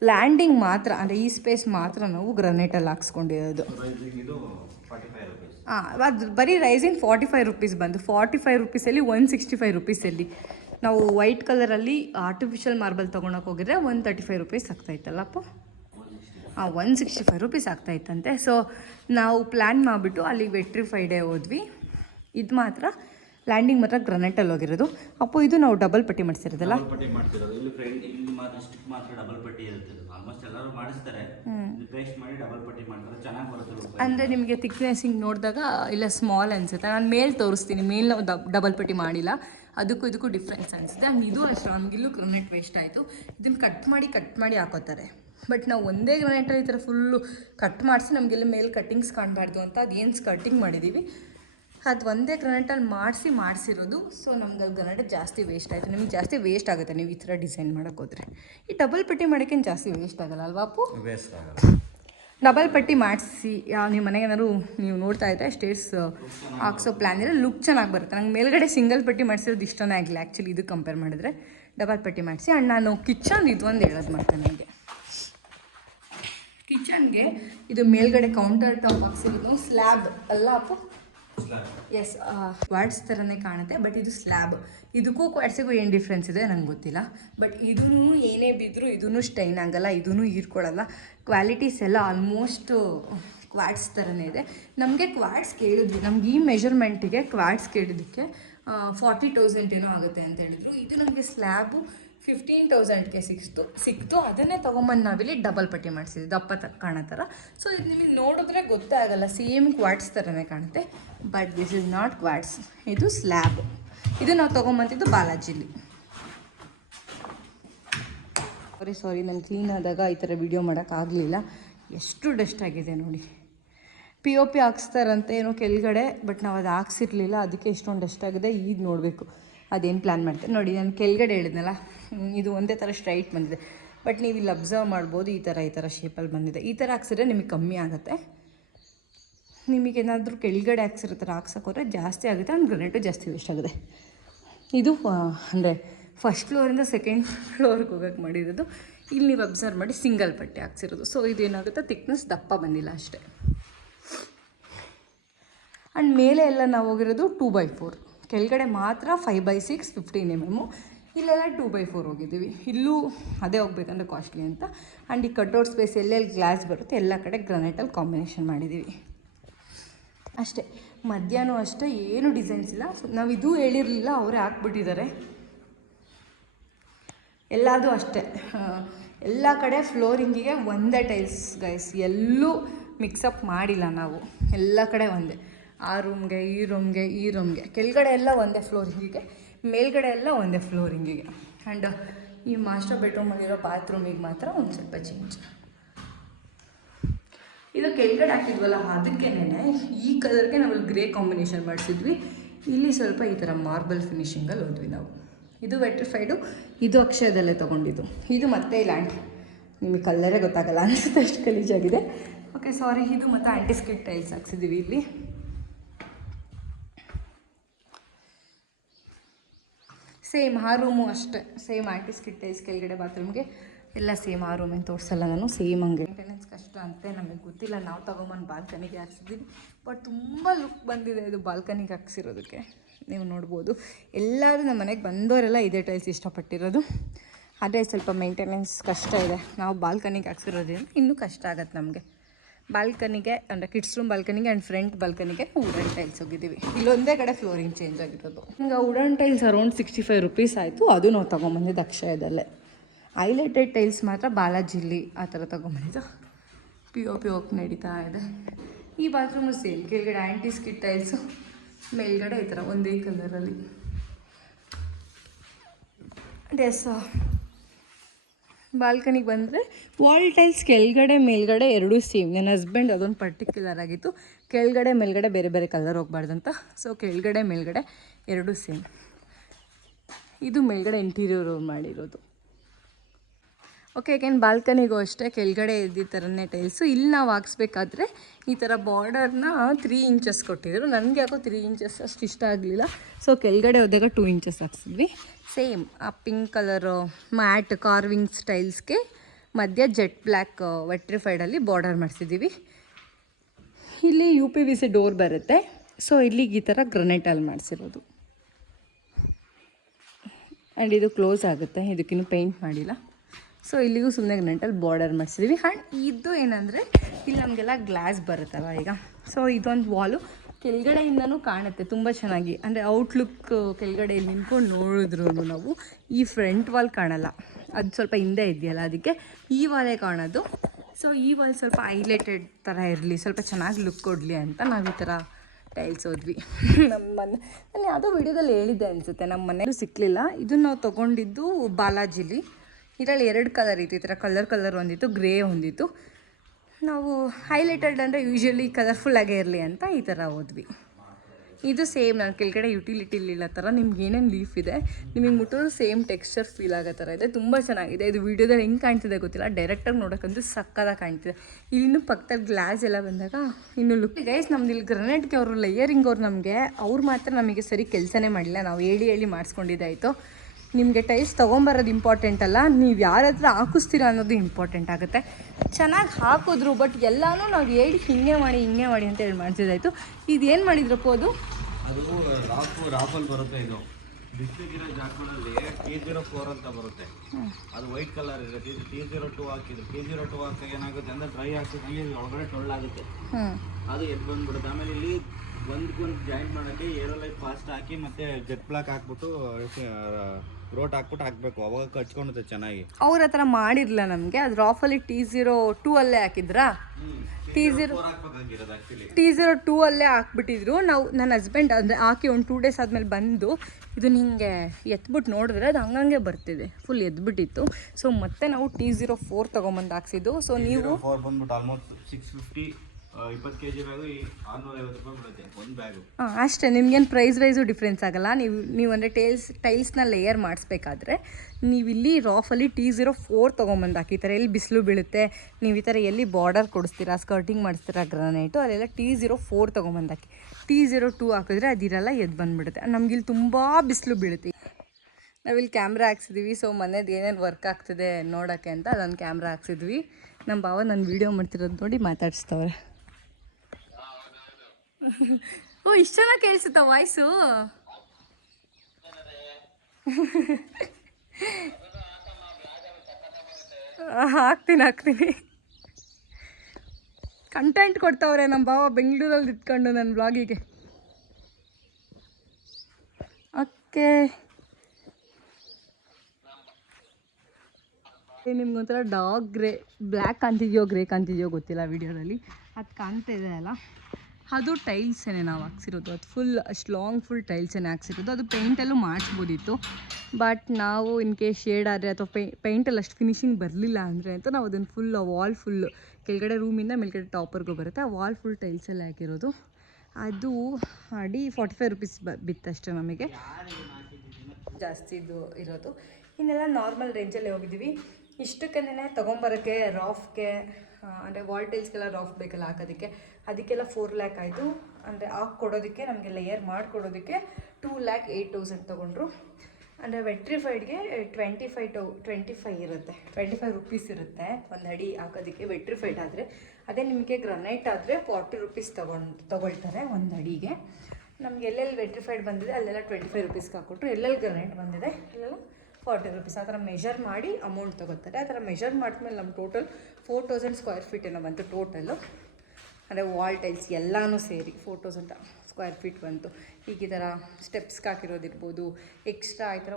ಲ್ಯಾಂಡಿಂಗ್ ಮಾತ್ರ ಅಂದರೆ ಈ ಸ್ಪೇಸ್ ಮಾತ್ರ ನಾವು ಗ್ರನೈಟಲ್ಲಿ ಹಾಕ್ಸ್ಕೊಂಡಿರೋದು. ಅದು ಬರೀ ರೈಸಿಂಗ್ 45 ರೂಪೀಸ್ ಬಂದು, 45 ರೂಪೀಸಲ್ಲಿ 165 ರೂಪೀಸಲ್ಲಿ ನಾವು ವೈಟ್ ಕಲರಲ್ಲಿ ಆರ್ಟಿಫಿಷಿಯಲ್ ಮಾರ್ಬಲ್ ತೊಗೊಳಕ್ಕೆ ಹೋಗಿದ್ರೆ 135 ರುಪೀಸ್ ಆಗ್ತಾಯಿತ್ತಲ್ಲಪ್ಪ. 165 ರುಪೀಸ್ ಆಗ್ತಾಯಿತ್ತಂತೆ. ಸೊ ನಾವು ಪ್ಲ್ಯಾನ್ ಮಾಡಿಬಿಟ್ಟು ಅಲ್ಲಿ ವೆಟ್ರಿಫೈಡೇ ಹೋದ್ವಿ. ಇದು ಮಾತ್ರ ಲ್ಯಾಂಡಿಂಗ್ ಮಾತ್ರ ಗ್ರನೈಟಲ್ಲಿ ಹೋಗಿರೋದು. ಅಪ್ಪು ಇದು ನಾವು ಡಬಲ್ ಪಟ್ಟಿ ಮಾಡಿಸಿರೋದಲ್ಲ, ಪಟ್ಟಿ ಮಾಡ್ತಿರೋದು. ಇಲ್ಲಿ ಫ್ರೆಂಡ್ ಇಲ್ಲಿ ಮಾತ್ರ ಸ್ಟಿಕ್ ಮಾತ್ರ ಡಬಲ್ ಪಟ್ಟಿ ಇರುತ್ತೆ. ಆಲ್ಮೋಸ್ಟ್ ಎಲ್ಲರೂ ಮಾಡಿಸ್ತಾರೆ, ಪೇಸ್ಟ್ ಮಾಡಿ ಡಬಲ್ ಪಟ್ಟಿ ಮಾಡ್ತಾರೆ, ಚೆನ್ನಾಗಿ ಬರುತ್ತೆ. ಅಂದರೆ ನಿಮಗೆ ಥಿಕ್ನೆಸ್ ಹಿಂಗೆ ನೋಡಿದಾಗ ಇಲ್ಲ ಸ್ಮಾಲ್ ಅನಿಸುತ್ತೆ. ನಾನು ಮೇಲೆ ತೋರಿಸ್ತೀನಿ, ಮೇಲೆ ನಾವು ಡಬಲ್ ಪಟ್ಟಿ ಮಾಡಿಲ್ಲ, ಅದಕ್ಕೂ ಇದಕ್ಕೂ ಡಿಫ್ರೆನ್ಸ್ ಅನಿಸುತ್ತೆ. ಆ್ಯಂಡ್ ಇದು ಅಷ್ಟು ನಮಗಿಲ್ಲೂ ಗ್ರನೈಟ್ ವೇಸ್ಟ್ ಆಯಿತು. ಇದನ್ನು ಕಟ್ ಮಾಡಿ ಹಾಕೋತಾರೆ. ಬಟ್ ನಾವು ಒಂದೇ ಗ್ರನೈಟಲ್ಲಿ ಈ ಥರ ಫುಲ್ಲು ಕಟ್ ಮಾಡಿಸಿ ನಮಗೆಲ್ಲ ಮೇಲೆ ಕಟ್ಟಿಂಗ್ಸ್ ಕಾಣಬಾರ್ದು ಅಂತ ಅದೇನು ಸ್ಕರ್ಟಿಂಗ್ ಮಾಡಿದ್ದೀವಿ ಅದು ಒಂದೇ ಗ್ರನೈಟಲ್ಲಿ ಮಾಡಿಸಿರೋದು. ಸೊ ನಮ್ಗೆ ಅಲ್ಲಿ ಗ್ರನೈಟ್ ಜಾಸ್ತಿ ವೇಸ್ಟ್ ಆಯಿತು. ನಿಮ್ಗೆ ಜಾಸ್ತಿ ವೇಸ್ಟ್ ಆಗುತ್ತೆ ನೀವು ಈ ಥರ ಡಿಸೈನ್ ಮಾಡೋಕ್ಕೆ ಹೋದರೆ. ಈ ಡಬಲ್ ಪಟ್ಟಿ ಮಾಡೋಕ್ಕೇನು ಜಾಸ್ತಿ ವೇಸ್ಟ್ ಆಗಲ್ಲ ಅಲ್ವಾ ಅಪ್ಪು? ವೇಸ್ಟ್ ಆಗಲ್ಲ. ಡಬಲ್ ಪಟ್ಟಿ ಮಾಡಿಸಿ ನಿಮ್ಮ ಮನೆಗೆ ಏನಾದ್ರು ನೀವು ನೋಡ್ತಾ ಇದ್ದರೆ ಸ್ಟೇರ್ಸ್ ಹಾಕ್ಸೋ ಪ್ಲ್ಯಾನ್ ಇರೋ ಲುಕ್ ಚೆನ್ನಾಗಿ ಬರುತ್ತೆ. ನಂಗೆ ಮೇಲ್ಗಡೆ ಸಿಂಗಲ್ ಪಟ್ಟಿ ಮಾಡಿಸಿರೋದು ಇಷ್ಟನೇ ಆಗಿಲ್ಲ ಆ್ಯಕ್ಚುಲಿ ಇದು ಕಂಪೇರ್ ಮಾಡಿದ್ರೆ. ಡಬಲ್ ಪಟ್ಟಿ ಮಾಡಿಸಿ. ಆ್ಯಂಡ್ ನಾನು ಕಿಚನ್ ಇದೊಂದು ಹೇಳೋದು ಮಾಡ್ತೇನೆ ನನಗೆ. ಕಿಚನ್ಗೆ ಇದು ಮೇಲ್ಗಡೆ ಕೌಂಟರ್ ಟಾಪ್ ಹಾಕ್ಸಿರೋದು ಸ್ಲ್ಯಾಬ್ ಅಲ್ಲ ಅಪ್ಪು? ಎಸ್, ಕ್ವಾಡ್ಸ್ ಥರನೇ ಕಾಣುತ್ತೆ. ಬಟ್ ಇದು ಸ್ಲ್ಯಾಬ್. ಇದಕ್ಕೂ ಕ್ವಾಡ್ಸಿಗೂ ಏನು ಡಿಫ್ರೆನ್ಸ್ ಇದೆ ನಂಗೆ ಗೊತ್ತಿಲ್ಲ. ಬಟ್ ಇದೂ ಏನೇ ಬಿದ್ದರೂ ಇದೂ ಸ್ಟೈನ್ ಆಗಲ್ಲ, ಇದೂ ಹೀರ್ಕೊಳ್ಳಲ್ಲ. ಕ್ವಾಲಿಟೀಸ್ ಎಲ್ಲ ಆಲ್ಮೋಸ್ಟ್ ಕ್ವಾಡ್ಸ್ ಥರನೇ ಇದೆ. ನಮಗೆ ಕ್ವಾಡ್ಸ್ ಕೇಳಿದ್ವಿ, ನಮ್ಗೆ ಈ ಮೆಷರ್ಮೆಂಟಿಗೆ ಕ್ವಾಡ್ಸ್ ಕೇಳಿದ್ದಕ್ಕೆ 40,000 ಏನೋ ಆಗುತ್ತೆ ಅಂತ ಹೇಳಿದ್ರು. ಇದು ನಮಗೆ ಸ್ಲ್ಯಾಬು 15,000ಗೆ ಸಿಕ್ತು. ಅದನ್ನೇ ತೊಗೊಂಬಂದು ನಾವಿಲ್ಲಿ ಡಬಲ್ ಪಟ್ಟಿ ಮಾಡಿಸಿದ್ವಿ, ದಪ್ಪ ಕಾಣೋ ಥರ. ಸೊ ಇದು ನಿಮಗೆ ನೋಡಿದ್ರೆ ಗೊತ್ತೇ ಆಗಲ್ಲ, ಸೇಮ್ ಕ್ವಾಡ್ಸ್ ಥರನೇ ಕಾಣುತ್ತೆ. But this is not quads, ಇದು ಸ್ಲ್ಯಾಬ್. ಇದು ನಾವು ತೊಗೊಂಬಂತಿದ್ದು ಬಾಲಾಜಿಲಿ. ಸಾರಿ ನಾನು ಕ್ಲೀನ್ ಆದಾಗ ಈ ಥರ ವೀಡಿಯೋ ಮಾಡೋಕ್ಕಾಗಲಿಲ್ಲ. ಎಷ್ಟು ಡಸ್ಟ್ ಆಗಿದೆ ನೋಡಿ. POP ಹಾಕ್ಸ್ತಾರಂತೆ ಏನೋ ಕೆಳಗಡೆ, ಬಟ್ ನಾವು ಅದು ಹಾಕ್ಸಿರ್ಲಿಲ್ಲ, ಅದಕ್ಕೆ ಎಷ್ಟೊಂದು ಡಸ್ಟ್ ಆಗಿದೆ. ಈಗ ನೋಡಬೇಕು ಅದೇನು ಪ್ಲ್ಯಾನ್ ಮಾಡ್ತಾರೆ ನೋಡಿ. ನಾನು ಕೆಳಗಡೆ ಹೇಳಿದ್ನಲ್ಲ, ಇದು ಒಂದೇ ಥರ ಸ್ಟ್ರೈಟ್ ಬಂದಿದೆ. ಬಟ್ ನೀವು ಇಲ್ಲಿ ಅಬ್ಸರ್ವ್ ಮಾಡ್ಬೋದು, ಈ ಥರ ಶೇಪಲ್ಲಿ ಬಂದಿದೆ. ಈ ಥರ ಹಾಕ್ಸಿದ್ರೆ ನಿಮಗೆ ಕಮ್ಮಿ ಆಗುತ್ತೆ. ನಿಮಗೇನಾದರೂ ಕೆಳಗಡೆ ಹಾಕ್ಸಿರೋ ಥರ ಹಾಕ್ಸೋಕೋದ್ರೆ ಜಾಸ್ತಿ ಆಗುತ್ತೆ. ಆ್ಯಂಡ್ ಗ್ರನೈಟು ಜಾಸ್ತಿ ವೇಸ್ಟ್ ಆಗುತ್ತೆ. ಇದು ಅಂದರೆ ಫಸ್ಟ್ ಫ್ಲೋರಿಂದ ಸೆಕೆಂಡ್ ಫ್ಲೋರ್ಗೆ ಹೋಗೋಕ್ಕೆ ಮಾಡಿರೋದು. ಇಲ್ಲಿ ನೀವು ಅಬ್ಸರ್ವ್ ಮಾಡಿ ಸಿಂಗಲ್ ಪಟ್ಟಿ ಹಾಕ್ಸಿರೋದು. ಸೊ ಇದೇನಾಗುತ್ತೆ, ಥಿಕ್ನೆಸ್ ದಪ್ಪ ಬಂದಿಲ್ಲ ಅಷ್ಟೇ. ಆ್ಯಂಡ್ ಮೇಲೆ ಎಲ್ಲ ನಾವು ಹೋಗಿರೋದು 2x4. ಕೆಳಗಡೆ ಮಾತ್ರ 5x6 15 mm. ಇಲ್ಲೆಲ್ಲ 2x4 ಹೋಗಿದ್ದೀವಿ. ಇಲ್ಲೂ ಅದೇ ಹೋಗ್ಬೇಕಂದ್ರೆ ಕಾಸ್ಟ್ಲಿ ಅಂತ. ಆ್ಯಂಡ್ ಈ ಕಟ್ಔಟ್ ಸ್ಪೇಸ್ ಎಲ್ಲೆಲ್ಲಿ ಗ್ಲಾಸ್ ಬರುತ್ತೆ ಎಲ್ಲ ಕಡೆ ಗ್ರನೈಟಲ್ಲಿ ಕಾಂಬಿನೇಷನ್ ಮಾಡಿದ್ದೀವಿ ಅಷ್ಟೇ. ಮಧ್ಯಾಹ್ನ ಅಷ್ಟೇ ಏನು ಡಿಸೈನ್ಸ್ ಇಲ್ಲ. ನಾವು ಇದು ಹೇಳಿರಲಿಲ್ಲ, ಅವರೇ ಹಾಕ್ಬಿಟ್ಟಿದ್ದಾರೆ. ಎಲ್ಲದು ಅಷ್ಟೇ, ಎಲ್ಲ ಕಡೆ ಫ್ಲೋರಿಂಗಿಗೆ ಒಂದೇ ಟೈಲ್ಸ್ ಗೈಸ್, ಎಲ್ಲೂ ಮಿಕ್ಸಪ್ ಮಾಡಿಲ್ಲ ನಾವು. ಎಲ್ಲ ಕಡೆ ಒಂದೇ, ಆ ರೂಮ್ಗೆ ಈ ರೂಮ್ಗೆ ಕೆಳಗಡೆ ಎಲ್ಲ ಒಂದೇ ಫ್ಲೋರಿಂಗಿಗೆ, ಮೇಲ್ಗಡೆ ಎಲ್ಲ ಒಂದೇ ಫ್ಲೋರಿಂಗಿಗೆ. ಆ್ಯಂಡ್ ಈ ಮಾಸ್ಟರ್ ಬೆಡ್ರೂಮಲ್ಲಿರೋ ಬಾತ್ರೂಮಿಗೆ ಮಾತ್ರ ಒಂದು ಸ್ವಲ್ಪ ಚೇಂಜ್. ಇದು ಕೆಳಗಡೆ ಹಾಕಿದ್ವಲ್ಲ, ಅದಕ್ಕೇನೆ ಈ ಕಲರ್ಗೆ ನಾವು ಗ್ರೇ ಕಾಂಬಿನೇಷನ್ ಮಾಡಿಸಿದ್ವಿ. ಇಲ್ಲಿ ಸ್ವಲ್ಪ ಈ ಥರ ಮಾರ್ಬಲ್ ಫಿನಿಷಿಂಗಲ್ಲಿ ಹೋದ್ವಿ ನಾವು. ಇದು ವೆಟ್ರಿಫೈಡು, ಇದು ಅಕ್ಷಯದಲ್ಲೇ ತೊಗೊಂಡಿದ್ದು. ಇದು ಮತ್ತೆ ಲ್ಯಾಂಡ್, ನಿಮಗೆ ಕಲ್ಲರೇ ಗೊತ್ತಾಗಲ್ಲ ಅನಿಸುತ್ತೆ, ಅಷ್ಟು ಗಲೀಜಾಗಿದೆ. Okay sorry. ಇದು ಮತ್ತು ಆ್ಯಂಟಿಸ್ಕಿಟ್ ಟೈಲ್ಸ್ ಹಾಕ್ಸಿದ್ದೀವಿ ಇಲ್ಲಿ. ಸೇಮ್ ಆ ರೂಮು ಅಷ್ಟೇ, ಸೇಮ್ ಆ್ಯಂಟಿಸ್ಕಿಟ್ ಟೈಲ್ಸ್ ಕೆಳಗಡೆ ಬಾತ್ರೂಮ್ಗೆ ಎಲ್ಲ ಸೇಮ್. ಆ ರೂಮಿಂದ ತೋರಿಸಲ್ಲ ನಾನು, ಸೇಮ್ ಹಂಗೆ. ಮೇಂಟೆನೆನ್ಸ್ ಕಷ್ಟ ಅಂತೆ ನಮಗೆ ಗೊತ್ತಿಲ್ಲ, ನಾವು ತೊಗೊಂಬಂದು ಬಾಲ್ಕನಿಗೆ ಹಾಕ್ಸಿದ್ದೀವಿ. ಬಟ್ ತುಂಬ ಲುಕ್ ಬಂದಿದೆ ಇದು ಬಾಲ್ಕನಿಗೆ ಹಾಕ್ಸಿರೋದಕ್ಕೆ. ನೀವು ನೋಡ್ಬೋದು, ಎಲ್ಲರೂ ನಮ್ಮ ಮನೆಗೆ ಬಂದವರೆಲ್ಲ ಇದೇ ಟೈಲ್ಸ್ ಇಷ್ಟಪಟ್ಟಿರೋದು. ಅದೇ ಸ್ವಲ್ಪ ಮೇಂಟೆನೆನ್ಸ್ ಕಷ್ಟ ಇದೆ. ನಾವು ಬಾಲ್ಕನಿಗೆ ಹಾಕ್ಸಿರೋದ್ರಿಂದ ಇನ್ನೂ ಕಷ್ಟ ಆಗುತ್ತೆ ನಮಗೆ. ಬಾಲ್ಕನಿಗೆ ಅಂದರೆ ಕಿಡ್ಸ್ ರೂಮ್ ಬಾಲ್ಕನಿಗೆ ಆ್ಯಂಡ್ ಫ್ರಂಟ್ ಬಾಲ್ಕನಿಗೆ ವುಡನ್ ಟೈಲ್ಸ್ ಹೋಗಿದ್ದೀವಿ. ಇಲ್ಲೊಂದೇ ಕಡೆ ಫ್ಲೋರಿಂಗ್ ಚೇಂಜ್ ಆಗಿರೋದು. ಹಿಂಗೆ ವುಡನ್ ಟೈಲ್ಸ್ ಅರೌಂಡ್ 65 ರುಪೀಸ್ ಆಯಿತು. ಅದು ನಾವು ತೊಗೊಂಬಂದಿದ್ದು ಅಕ್ಷಯದಲ್ಲೇ. ಹೈಲೈಟೆಡ್ ಟೈಲ್ಸ್ ಮಾತ್ರ ಬಾಲಾಜಿಲಿ ಆ ಥರ ತೊಗೊಂಬಂದಿದ್ದು. POP ವರ್ಕ್ ನಡೀತಾ ಇದೆ. ಈ ಬಾತ್ರೂಮು ಸೇಮ್, ಕೆಳಗಡೆ ಆ್ಯಂಟಿಸ್ಕಿಟ್ ಟೈಲ್ಸು, ಮೇಲ್ಗಡೆ ಈ ಥರ ಒಂದೇ ಕಲರಲ್ಲಿ. ಡೆಸ್ ಬಾಲ್ಕನಿಗೆ ಬಂದರೆ ವಾಲ್ ಟೈಲ್ಸ್ ಕೆಳಗಡೆ ಮೇಲ್ಗಡೆ ಎರಡೂ ಸೇಮ್. ನನ್ನ ಹಸ್ಬೆಂಡ್ ಅದೊಂದು ಪರ್ಟಿಕ್ಯುಲರ್ ಆಗಿತ್ತು, ಕೆಳಗಡೆ ಮೇಲ್ಗಡೆ ಬೇರೆ ಬೇರೆ ಕಲರ್ ಹೋಗ್ಬಾರ್ದಂತ. ಸೊ ಕೆಳಗಡೆ ಮೇಲ್ಗಡೆ ಎರಡೂ ಸೇಮ್. ಇದು ಮೇಲ್ಗಡೆ ಇಂಟೀರಿಯರ್ ಮಾಡಿರೋದು. ಓಕೆ, ಯಾಕೆಂದು ಬಾಲ್ಕನಿಗೂ ಅಷ್ಟೇ ಕೆಳಗಡೆ ಇದ್ದ ಥರನೇ ಟೈಲ್ಸು. ಇಲ್ಲಿ ನಾವು ಹಾಕ್ಸ್ಬೇಕಾದ್ರೆ ಈ ಥರ ಬಾರ್ಡರ್ನ 3 ಇಂಚಸ್ ಕೊಟ್ಟಿದ್ರು. ನನಗೆ ಯಾಕೋ 3 ಇಂಚಸ್ ಅಷ್ಟು ಇಷ್ಟ ಆಗಲಿಲ್ಲ. ಸೊ ಕೆಳಗಡೆ ಹೋದಾಗ 2 ಇಂಚಸ್ ಹಾಕ್ಸಿದ್ವಿ. ಸೇಮ್ ಆ ಪಿಂಕ್ ಕಲರು ಮ್ಯಾಟ್ ಕಾರ್ವಿಂಗ್ ಸ್ಟೈಲ್ಸ್ಗೆ ಮಧ್ಯ ಜೆಟ್ ಬ್ಲ್ಯಾಕ್ ವೆಟ್ರಿಫೈಡಲ್ಲಿ ಬಾರ್ಡರ್ ಮಾಡಿಸಿದ್ದೀವಿ. ಇಲ್ಲಿ UPVC ಡೋರ್ ಬರುತ್ತೆ. ಸೊ ಇಲ್ಲಿಗೆ ಈ ಥರ ಗ್ರನೈಟಲ್ಲಿ ಮಾಡಿಸಿರೋದು. ಆ್ಯಂಡ್ ಇದು ಕ್ಲೋಸ್ ಆಗುತ್ತೆ, ಇದಕ್ಕಿನ್ನೂ ಪೇಂಟ್ ಮಾಡಿಲ್ಲ. ಸೊ ಇಲ್ಲಿಗೂ ಸುಮ್ಮನೆ ಗ್ರಾನೈಟಲ್ಲಿ ಬಾರ್ಡರ್ ಮಾಡಿಸಿದ್ವಿ. ಆ್ಯಂಡ್ ಇದು ಏನಂದರೆ ಇಲ್ಲಿ ನಮಗೆಲ್ಲ ಗ್ಲಾಸ್ ಬರುತ್ತಲ್ಲ ಈಗ. ಸೊ ಇದೊಂದು ವಾಲು ಕೆಳಗಡೆಯಿಂದನೂ ಕಾಣುತ್ತೆ ತುಂಬ ಚೆನ್ನಾಗಿ. ಅಂದರೆ ಔಟ್ಲುಕ್ ಕೆಳಗಡೆ ಇಲ್ಲಿ ನಿಂತ್ಕೊಂಡು ನೋಡಿದ್ರು ನಾವು ಈ ಫ್ರಂಟ್ ವಾಲ್ ಕಾಣಲ್ಲ, ಅದು ಸ್ವಲ್ಪ ಹಿಂದೆ ಇದೆಯಲ್ಲ, ಅದಕ್ಕೆ ಈ ವಾಲೇ ಕಾಣೋದು. ಸೊ ಈ ವಾಲ್ ಸ್ವಲ್ಪ ಹೈಲೈಟೆಡ್ ಥರ ಇರಲಿ, ಸ್ವಲ್ಪ ಚೆನ್ನಾಗಿ ಲುಕ್ ಕೊಡಲಿ ಅಂತ ನಾವು ಈ ಥರ ಟೈಲ್ಸ್ ಹೋದ್ವಿ. ನಮ್ಮ ಮನೆ ನಾನು ಯಾವುದೋ ವಿಡಿಯೋದಲ್ಲಿ ಹೇಳಿದ್ದೆ ಅನಿಸುತ್ತೆ, ನಮ್ಮ ಮನೆಯಲ್ಲೂ ಸಿಕ್ಕಲಿಲ್ಲ. ಇದನ್ನು ನಾವು ತೊಗೊಂಡಿದ್ದು ಬಾಲಾಜಿಲಿ. ಇದರಲ್ಲಿ 2 ಕಲರ್ ಇತ್ತು, ಈ ಥರ ಕಲರ್ ಒಂದಿತ್ತು, ಗ್ರೇ ಒಂದಿತ್ತು. ನಾವು ಹೈಲೈಟೆಡ್ ಅಂದರೆ ಯೂಶ್ವಲಿ ಕಲರ್ಫುಲ್ಲಾಗೇ ಇರಲಿ ಅಂತ ಈ ಥರ ಹೋದ್ವಿ. ಇದು ಸೇಮ್ ನಾನು ಕೆಳಗಡೆ ಯುಟಿಲಿಟಿಲಿಲ್ಲ ಥರ ನಿಮ್ಗೆ ಏನೇನು ಲೀಫ್ ಇದೆ ನಿಮಗೆ ಮುಟ್ಟಿದ್ರು ಸೇಮ್ ಟೆಕ್ಸ್ಚರ್ ಫೀಲ್ ಆಗೋ ಥರ ಇದೆ. ತುಂಬ ಚೆನ್ನಾಗಿದೆ. ಇದು ವೀಡಿಯೋದಲ್ಲಿ ಹೆಂಗೆ ಕಾಣ್ತಿದೆ ಗೊತ್ತಿಲ್ಲ, ಡೈರೆಕ್ಟಾಗಿ ನೋಡೋಕ್ಕಂತೂ ಸಕ್ಕದಾಗಿ ಕಾಣ್ತಿದೆ. ಇಲ್ಲಿನ್ನೂ ಪಕ್ಕದಲ್ಲಿ ಗ್ಲಾಸ್ ಎಲ್ಲ ಬಂದಾಗ ಇನ್ನೂ ಲುಕ್. ಗೈಸ್ ನಮ್ದು ಇಲ್ಲಿ ಗ್ರನೇಟ್ಗೆ ಅವರು ಲೇಯರಿಂಗ್ ಅವ್ರು ನಮಗೆ ಅವ್ರು ಮಾತ್ರ ನಮಗೆ ಸರಿ ಕೆಲಸನೇ ಮಾಡಿಲ್ಲ. ನಾವು ಹೇಳಿ ಮಾಡಿಸ್ಕೊಂಡಿದ್ದಾಯಿತು. ನಿಮಗೆ ಟೈಲ್ಸ್ ತೊಗೊಂಬರೋದು ಇಂಪಾರ್ಟೆಂಟ್ ಅಲ್ಲ, ನೀವು ಯಾರ ಹತ್ರ ಹಾಕಿಸ್ತೀರ ಅನ್ನೋದು ಇಂಪಾರ್ಟೆಂಟ್ ಆಗುತ್ತೆ. ಚೆನ್ನಾಗಿ ಹಾಕಿದ್ರು, ಬಟ್ ಎಲ್ಲನೂ ನಾವು ಹೇಳಿ ಹಿಂಗೆ ಮಾಡಿ ಅಂತ ಹೇಳಿ ಮಾಡ್ತಿದ್ದಾಯಿತು. ಇದೇನು ಮಾಡಿದ್ರಪ್ಪ ಅದು ರಾಫಲ್ ಬರುತ್ತೆ. ಇದು ಬಿಸ್ಲಿಗಿರೋ ಜಾಗಗಳಲ್ಲಿ T04 ಅಂತ ಬರುತ್ತೆ, ಅದು ವೈಟ್ ಕಲರ್ ಇರುತ್ತೆ. ಇದು T02 ಹಾಕಿದ್ರು. T02 ಹಾಕಿದಾಗ ಏನಾಗುತ್ತೆ ಅಂದರೆ ಡ್ರೈ ಆಗ್ತಿದ್ದಂಗೆ ಒಳಗಡೆ ಟೊಳ್ಳಾಗುತ್ತೆ, ಅದು ಎದ್ದು ಬಂದ್ಬಿಡುತ್ತೆ. ಆಮೇಲೆ ಇಲ್ಲಿ ಒಂದ್ಕೊಂದು ಜಾಯಿಂಟ್ ಮಾಡೋಕ್ಕೆ ಏರೋಲೈಟ್ ಫಾಸ್ಟ್ ಹಾಕಿ ಮತ್ತೆ ಜೆಟ್ ಬ್ಲಾಕ್ ಹಾಕ್ಬಿಟ್ಟು ರೋಟ್ ಹಾಕ್ಬೇಕು, ಅವಾಗ ಕಚ್ಕೊಳುತ್ತೆ ಚೆನ್ನಾಗಿ. ಅವ್ರ ಹತ್ರ ಮಾಡಿರಲಿಲ್ಲ ನಮಗೆ. ಅದು ರಾಫಲ್ಲಿ T02 ಅಲ್ಲೇ ಹಾಕಿದ್ರಾ? T02 ಅಲ್ಲೇ ಹಾಕ್ಬಿಟ್ಟಿದ್ರು. ನಾವು ನನ್ನ ಹಸ್ಬೆಂಡ್ ಅಂದರೆ ಹಾಕಿ ಒಂದು 2 ಡೇಸ್ ಆದಮೇಲೆ ಬಂದು ಇದನ್ನ ಹಿಂಗೆ ಎತ್ಬಿಟ್ಟು ನೋಡಿದ್ರೆ ಅದು ಹಂಗಂಗೆ ಬರ್ತಿದೆ, ಫುಲ್ ಎದ್ಬಿಟ್ಟಿತ್ತು. ಸೊ ಮತ್ತೆ ನಾವು T04 ತೊಗೊಂಬಂದು ಹಾಕ್ಸಿದ್ದು. ಸೊ ನೀವು ಬಂದ್ಬಿಟ್ಟು ಆಲ್ಮೋಸ್ಟ್ 650 20 kg ಬ್ಯಾಗು 650 ರೂಪಾಯಿ ಬೀಳುತ್ತೆ ಒಂದು ಬ್ಯಾಗು. ಅಷ್ಟೇ, ನಿಮ್ಗೇನು ಪ್ರೈಸ್ ವೈಸು ಡಿಫ್ರೆನ್ಸ್ ಆಗಲ್ಲ. ನೀವು ಅಂದರೆ ಟೈಲ್ಸ್ನ ಲೇಯರ್ ಮಾಡಿಸ್ಬೇಕಾದ್ರೆ ನೀವು ಇಲ್ಲಿ ರಾಫಲ್ಲಿ T04 ತೊಗೊಂಬಂದು ಹಾಕಿರ್ತಾರೆ. ಎಲ್ಲಿ ಬಿಸಿಲು ಬೀಳುತ್ತೆ, ನೀವು ಈ ಥರ ಎಲ್ಲಿ ಬಾರ್ಡರ್ ಕೊಡಿಸ್ತೀರಾ, ಸ್ಕರ್ಟಿಂಗ್ ಮಾಡಿಸ್ತೀರಾ ಗ್ರಾನೈಟು, ಅಲ್ಲೆಲ್ಲ T04 ತೊಗೊಂಬಂದು ಹಾಕಿ. T02 ಹಾಕಿದ್ರೆ ಅದಿರಲ್ಲ, ಎದ್ದು ಬಂದುಬಿಡುತ್ತೆ. ನಮಗಿಲ್ಲಿ ತುಂಬ ಬಿಸಿಲು ಬೀಳುತ್ತೆ. ನಾವಿಲ್ಲಿ ಕ್ಯಾಮ್ರಾ ಹಾಕ್ಸಿದ್ದೀವಿ. ಸೊ ಮನೇದು ಏನೇನು ವರ್ಕ್ ಆಗ್ತಿದೆ ನೋಡೋಕ್ಕೆ ಅಂತ ಅದೊಂದು ಕ್ಯಾಮ್ರಾ ಹಾಕ್ಸಿದ್ವಿ. ನಮ್ಮ ಭಾವ ನಾನು ವೀಡಿಯೋ ಮಾಡ್ತಿರೋದು ನೋಡಿ ಮಾತಾಡಿಸ್ತವ್ರೆ. ಓ, ಇಷ್ಟು ಚೆನ್ನಾಗಿ ಕೇಳಿಸುತ್ತಾ ವಾಯ್ಸು? ಹಾಕ್ತೀನಿ. ಕಂಟೆಂಟ್ ಕೊಡ್ತಾವ್ರೆ ನಮ್ಮ ಭಾವ ಬೆಂಗಳೂರಲ್ಲಿ ಇಟ್ಕೊಂಡು ನನ್ನ ಬ್ಲಾಗಿಗೆ. ಓಕೆ, ನಿಮ್ಗೊಂಥರ ಡಾರ್ಕ್ ಗ್ರೇ ಬ್ಲ್ಯಾಕ್ ಕಾಣ್ತಿದೆಯೋ ಗ್ರೇ ಕಾಣ್ತಿದೆಯೋ ಗೊತ್ತಿಲ್ಲ ವಿಡಿಯೋದಲ್ಲಿ. ಅದು ಕಾಣ್ತಾ ಇದೆ ಅಲ್ಲ, ಅದು ಟೈಲ್ಸೇನೆ ನಾವು ಹಾಕ್ಸಿರೋದು. ಅದು ಅಷ್ಟು ಲಾಂಗ್ ಫುಲ್ ಟೈಲ್ಸೇನೆ ಹಾಕ್ಸಿರೋದು. ಅದು ಪೇಂಟಲ್ಲೂ ಮಾಡಿಸ್ಬೋದಿತ್ತು, ಬಟ್ ನಾವು ಇನ್ ಕೇಸ್ ಶೇಡ್ ಆದರೆ ಅಥವಾ ಪೇಂಟಲ್ಲಿ ಅಷ್ಟು ಫಿನಿಶಿಂಗ್ ಬರಲಿಲ್ಲ ಅಂದರೆ ಅಂತ ನಾವು ಅದನ್ನು ವಾಲ್ ಫುಲ್ ಕೆಳಗಡೆ ರೂಮಿಂದ ಮೇಲ್ಗಡೆ ಟಾಪರ್ಗೂ ಬರುತ್ತೆ, ಆ ವಾಲ್ ಫುಲ್ ಟೈಲ್ಸೆಲ್ಲ ಹಾಕಿರೋದು. ಅದು ಅಡಿ 45 ರೂಪೀಸ್ ಬಿತ್ತಷ್ಟೇ ನಮಗೆ, ಜಾಸ್ತಿ ಇದು ಇರೋದು. ಇನ್ನೆಲ್ಲ ನಾರ್ಮಲ್ ರೇಂಜಲ್ಲೇ ಹೋಗಿದ್ದೀವಿ. ಇಷ್ಟಕ್ಕೇ ತೊಗೊಂಬರೋಕ್ಕೆ ರಾಫ್ಗೆ ಅಂದರೆ ವಾಲ್ ಟೈಲ್ಸ್ಗೆಲ್ಲ ರಾಫ್ ಬೇಕಲ್ಲ ಹಾಕೋದಕ್ಕೆ, ಅದಕ್ಕೆಲ್ಲ 4 ಲ್ಯಾಕ್ ಆಯಿತು. ಅಂದರೆ ಕೊಡೋದಕ್ಕೆ ನಮಗೆ ಲೇಯರ್ ಮಾಡಿಕೊಡೋದಕ್ಕೆ 2,08,000 ತೊಗೊಂಡ್ರು. ಅಂದರೆ ವೆಟ್ರಿಫೈಡ್ಗೆ 25 ಇರುತ್ತೆ, 25 ರೂಪೀಸ್ ಇರುತ್ತೆ ಒಂದು ಅಡಿ ಹಾಕೋದಕ್ಕೆ ವೆಟ್ರಿಫೈಡ್ ಆದರೆ. ಅದೇ ನಿಮಗೆ ಗ್ರನೈಟ್ ಆದರೆ 40 ರೂಪೀಸ್ ತೊಗೊಳ್ತಾರೆ ಒಂದು ಅಡಿಗೆ. ನಮ್ಗೆ ಎಲ್ಲೆಲ್ಲಿ ವೆಟ್ರಿಫೈಡ್ ಬಂದಿದೆ ಅಲ್ಲೆಲ್ಲ 25 ರೂಪೀಸ್ಗೆ ಹಾಕ್ಕೊಟ್ರು, ಎಲ್ಲೆಲ್ಲಿ ಗ್ರನೈಟ್ ಬಂದಿದೆ ಅಲ್ಲೆಲ್ಲ 40 ರೂಪೀಸ್. ಆ ಥರ ಮೆಷರ್ ಮಾಡಿ ಅಮೌಂಟ್ ತೊಗೋತಾರೆ. ಆ ಥರ ಮೆಷರ್ ಮಾಡಿದ್ಮೇಲೆ ನಮ್ಮ ಟೋಟಲ್ 4,000 ಸ್ಕ್ವೇರ್ ಫೀಟ್ ಏನೋ ಬಂತು ಟೋಟಲ್ಲು. ಅಂದರೆ ವಾಲ್ ಟೈಲ್ಸ್ ಎಲ್ಲನೂ ಸೇರಿ 4,000 ಸ್ಕ್ವೇರ್ ಫೀಟ್ ಬಂತು. ಈಗ ಈ ಥರ ಸ್ಟೆಪ್ಸ್ಗೆ ಹಾಕಿರೋದಿರ್ಬೋದು, ಎಕ್ಸ್ಟ್ರಾ ಈ ಥರ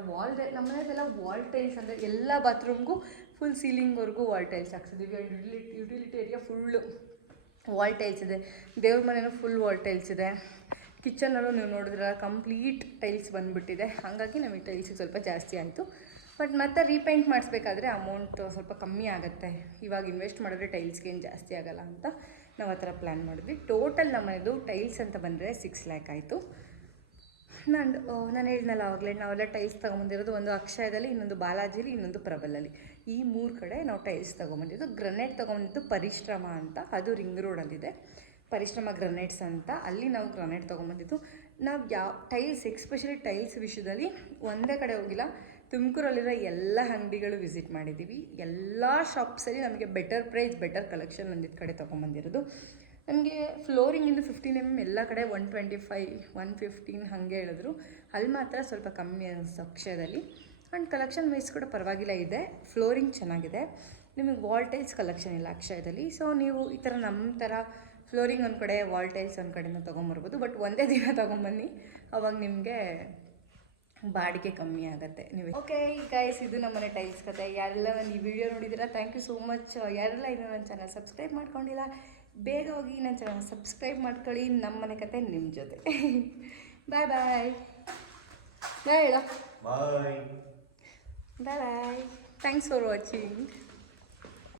ನಮ್ಮ ಮನೆಯದೆಲ್ಲ ವಾಲ್ ಟೈಲ್ಸ್ ಅಂದರೆ ಎಲ್ಲ ಬಾತ್ರೂಮ್ಗೂ ಫುಲ್ ಸೀಲಿಂಗ್ವರೆಗೂ ವಾಲ್ ಟೈಲ್ಸ್ ಹಾಕ್ಸಿದ್ದೀವಿ. And utility area full wall tiles ಇದೆ. ದೇವ್ರ ಮನೆಯೂ ಫುಲ್ ವಾಲ್ ಟೈಲ್ಸ್ ಇದೆ. ಕಿಚನಲ್ಲೂ ನೀವು ನೋಡಿದ್ರೆ ಕಂಪ್ಲೀಟ್ ಟೈಲ್ಸ್ ಬಂದುಬಿಟ್ಟಿದೆ. ಹಾಗಾಗಿ ನಮಗೆ ಟೈಲ್ಸಿಗೆ ಸ್ವಲ್ಪ ಜಾಸ್ತಿ ಆಯಿತು. ಬಟ್ ಮತ್ತೆ ರೀಪೇಂಟ್ ಮಾಡಿಸ್ಬೇಕಾದ್ರೆ ಅಮೌಂಟ್ ಸ್ವಲ್ಪ ಕಮ್ಮಿ ಆಗುತ್ತೆ. ಇವಾಗ ಇನ್ವೆಸ್ಟ್ ಮಾಡಿದ್ರೆ ಟೈಲ್ಸ್ಗೆ ಏನು ಜಾಸ್ತಿ ಆಗೋಲ್ಲ ಅಂತ ನಾವು ಆ ಥರ ಪ್ಲ್ಯಾನ್ ಮಾಡಿದ್ವಿ. ಟೋಟಲ್ ನಮ್ಮದು ಟೈಲ್ಸ್ ಅಂತ ಬಂದರೆ 6 ಲ್ಯಾಕ್ ಆಯಿತು. ನಾನು ಹೇಳಿದ್ನಲ್ಲ ಆವಾಗಲೇ, ನಾವೆಲ್ಲ ಟೈಲ್ಸ್ ತೊಗೊಂಬಂದಿರೋದು ಒಂದು ಅಕ್ಷಯದಲ್ಲಿ, ಇನ್ನೊಂದು ಬಾಲಾಜಿಲಿ, ಇನ್ನೊಂದು ಪ್ರಬಲಲ್ಲಿ. ಈ 3 ಕಡೆ ನಾವು ಟೈಲ್ಸ್ ತೊಗೊಂಬಂದಿದ್ದು. ಗ್ರನೈಟ್ ತೊಗೊಂಬಂದಿದ್ದು ಪರಿಶ್ರಮ ಅಂತ, ಅದು ರಿಂಗ್ ರೋಡಲ್ಲಿದೆ, ಪರಿಶ್ರಮ ಗ್ರನೈಟ್ಸ್ ಅಂತ. ಅಲ್ಲಿ ನಾವು ಗ್ರನೈಟ್ ತೊಗೊಂಬಂದಿದ್ದು. ನಾವು ಯಾವ ಟೈಲ್ಸ್ ಎಸ್ಪೆಷಲಿ ಟೈಲ್ಸ್ ವಿಷಯದಲ್ಲಿ ಒಂದೇ ಕಡೆ ಹೋಗಿಲ್ಲ, ತುಮಕೂರಲ್ಲಿರೋ ಎಲ್ಲ ಅಂಗಡಿಗಳು ವಿಸಿಟ್ ಮಾಡಿದ್ದೀವಿ. ಎಲ್ಲ ಶಾಪ್ಸಲ್ಲಿ ನಮಗೆ ಬೆಟರ್ ಪ್ರೈಸ್, ಬೆಟರ್ ಕಲೆಕ್ಷನ್ ಒಂದಿದ್ದು ಕಡೆ ತೊಗೊಂಬಂದಿರೋದು. ನಮಗೆ ಫ್ಲೋರಿಂಗಿಂದು 15 mm ಎಲ್ಲ ಕಡೆ 125, 115 ಹಾಗೆ ಹೇಳಿದ್ರು. ಅಲ್ಲಿ ಮಾತ್ರ ಸ್ವಲ್ಪ ಕಮ್ಮಿ ಅನಿಸ್ತು ಅಕ್ಷಯದಲ್ಲಿ. ಆ್ಯಂಡ್ ಕಲೆಕ್ಷನ್ ವೈಸ್ ಕೂಡ ಪರವಾಗಿಲ್ಲ ಇದೆ. ಫ್ಲೋರಿಂಗ್ ಚೆನ್ನಾಗಿದೆ. ನಿಮಗೆ ವಾಲ್ ಟೈಲ್ಸ್ ಕಲೆಕ್ಷನ್ ಇಲ್ಲ ಅಕ್ಷಯದಲ್ಲಿ. ಸೊ ನೀವು ಈ ಥರ ನಮ್ಮ ಥರ ಫ್ಲೋರಿಂಗ್ ಒಂದು ಕಡೆ, ವಾಲ್ ಟೈಲ್ಸ್ ಒಂದು ಕಡೆಯಿಂದ ತೊಗೊಂಬರ್ಬೋದು. ಬಟ್ ಒಂದೇ ದಿನ ತೊಗೊಂಬನ್ನಿ, ಅವಾಗ ನಿಮಗೆ ಬಾಡಿಗೆ ಕಮ್ಮಿ ಆಗುತ್ತೆ. ನೀವು ಓಕೆ ಗೈಸ್, ಇದು ನಮ್ಮನೆ ಟೈಲ್ಸ್ ಕತೆ. ಯಾರೆಲ್ಲ ನಾನು ಈ ವಿಡಿಯೋ ನೋಡಿದ್ದೀರಾ ಥ್ಯಾಂಕ್ ಯು ಸೋ ಮಚ್. ಯಾರೆಲ್ಲ ಇನ್ನೂ ನನ್ನ ಚಾನಲ್ ಸಬ್ಸ್ಕ್ರೈಬ್ ಮಾಡ್ಕೊಂಡಿಲ್ಲ, ಬೇಗ ಹೋಗಿ ನನ್ನ ಚಾನಲ್ ಸಬ್ಸ್ಕ್ರೈಬ್ ಮಾಡ್ಕೊಳ್ಳಿ. ನಮ್ಮನೆ ಕತೆ ನಿಮ್ಮ ಜೊತೆ. ಬಾಯ್ ಬಾಯ್ ಬಾಯ್ ಹೇಳ bye bye bye. Thanks for watching.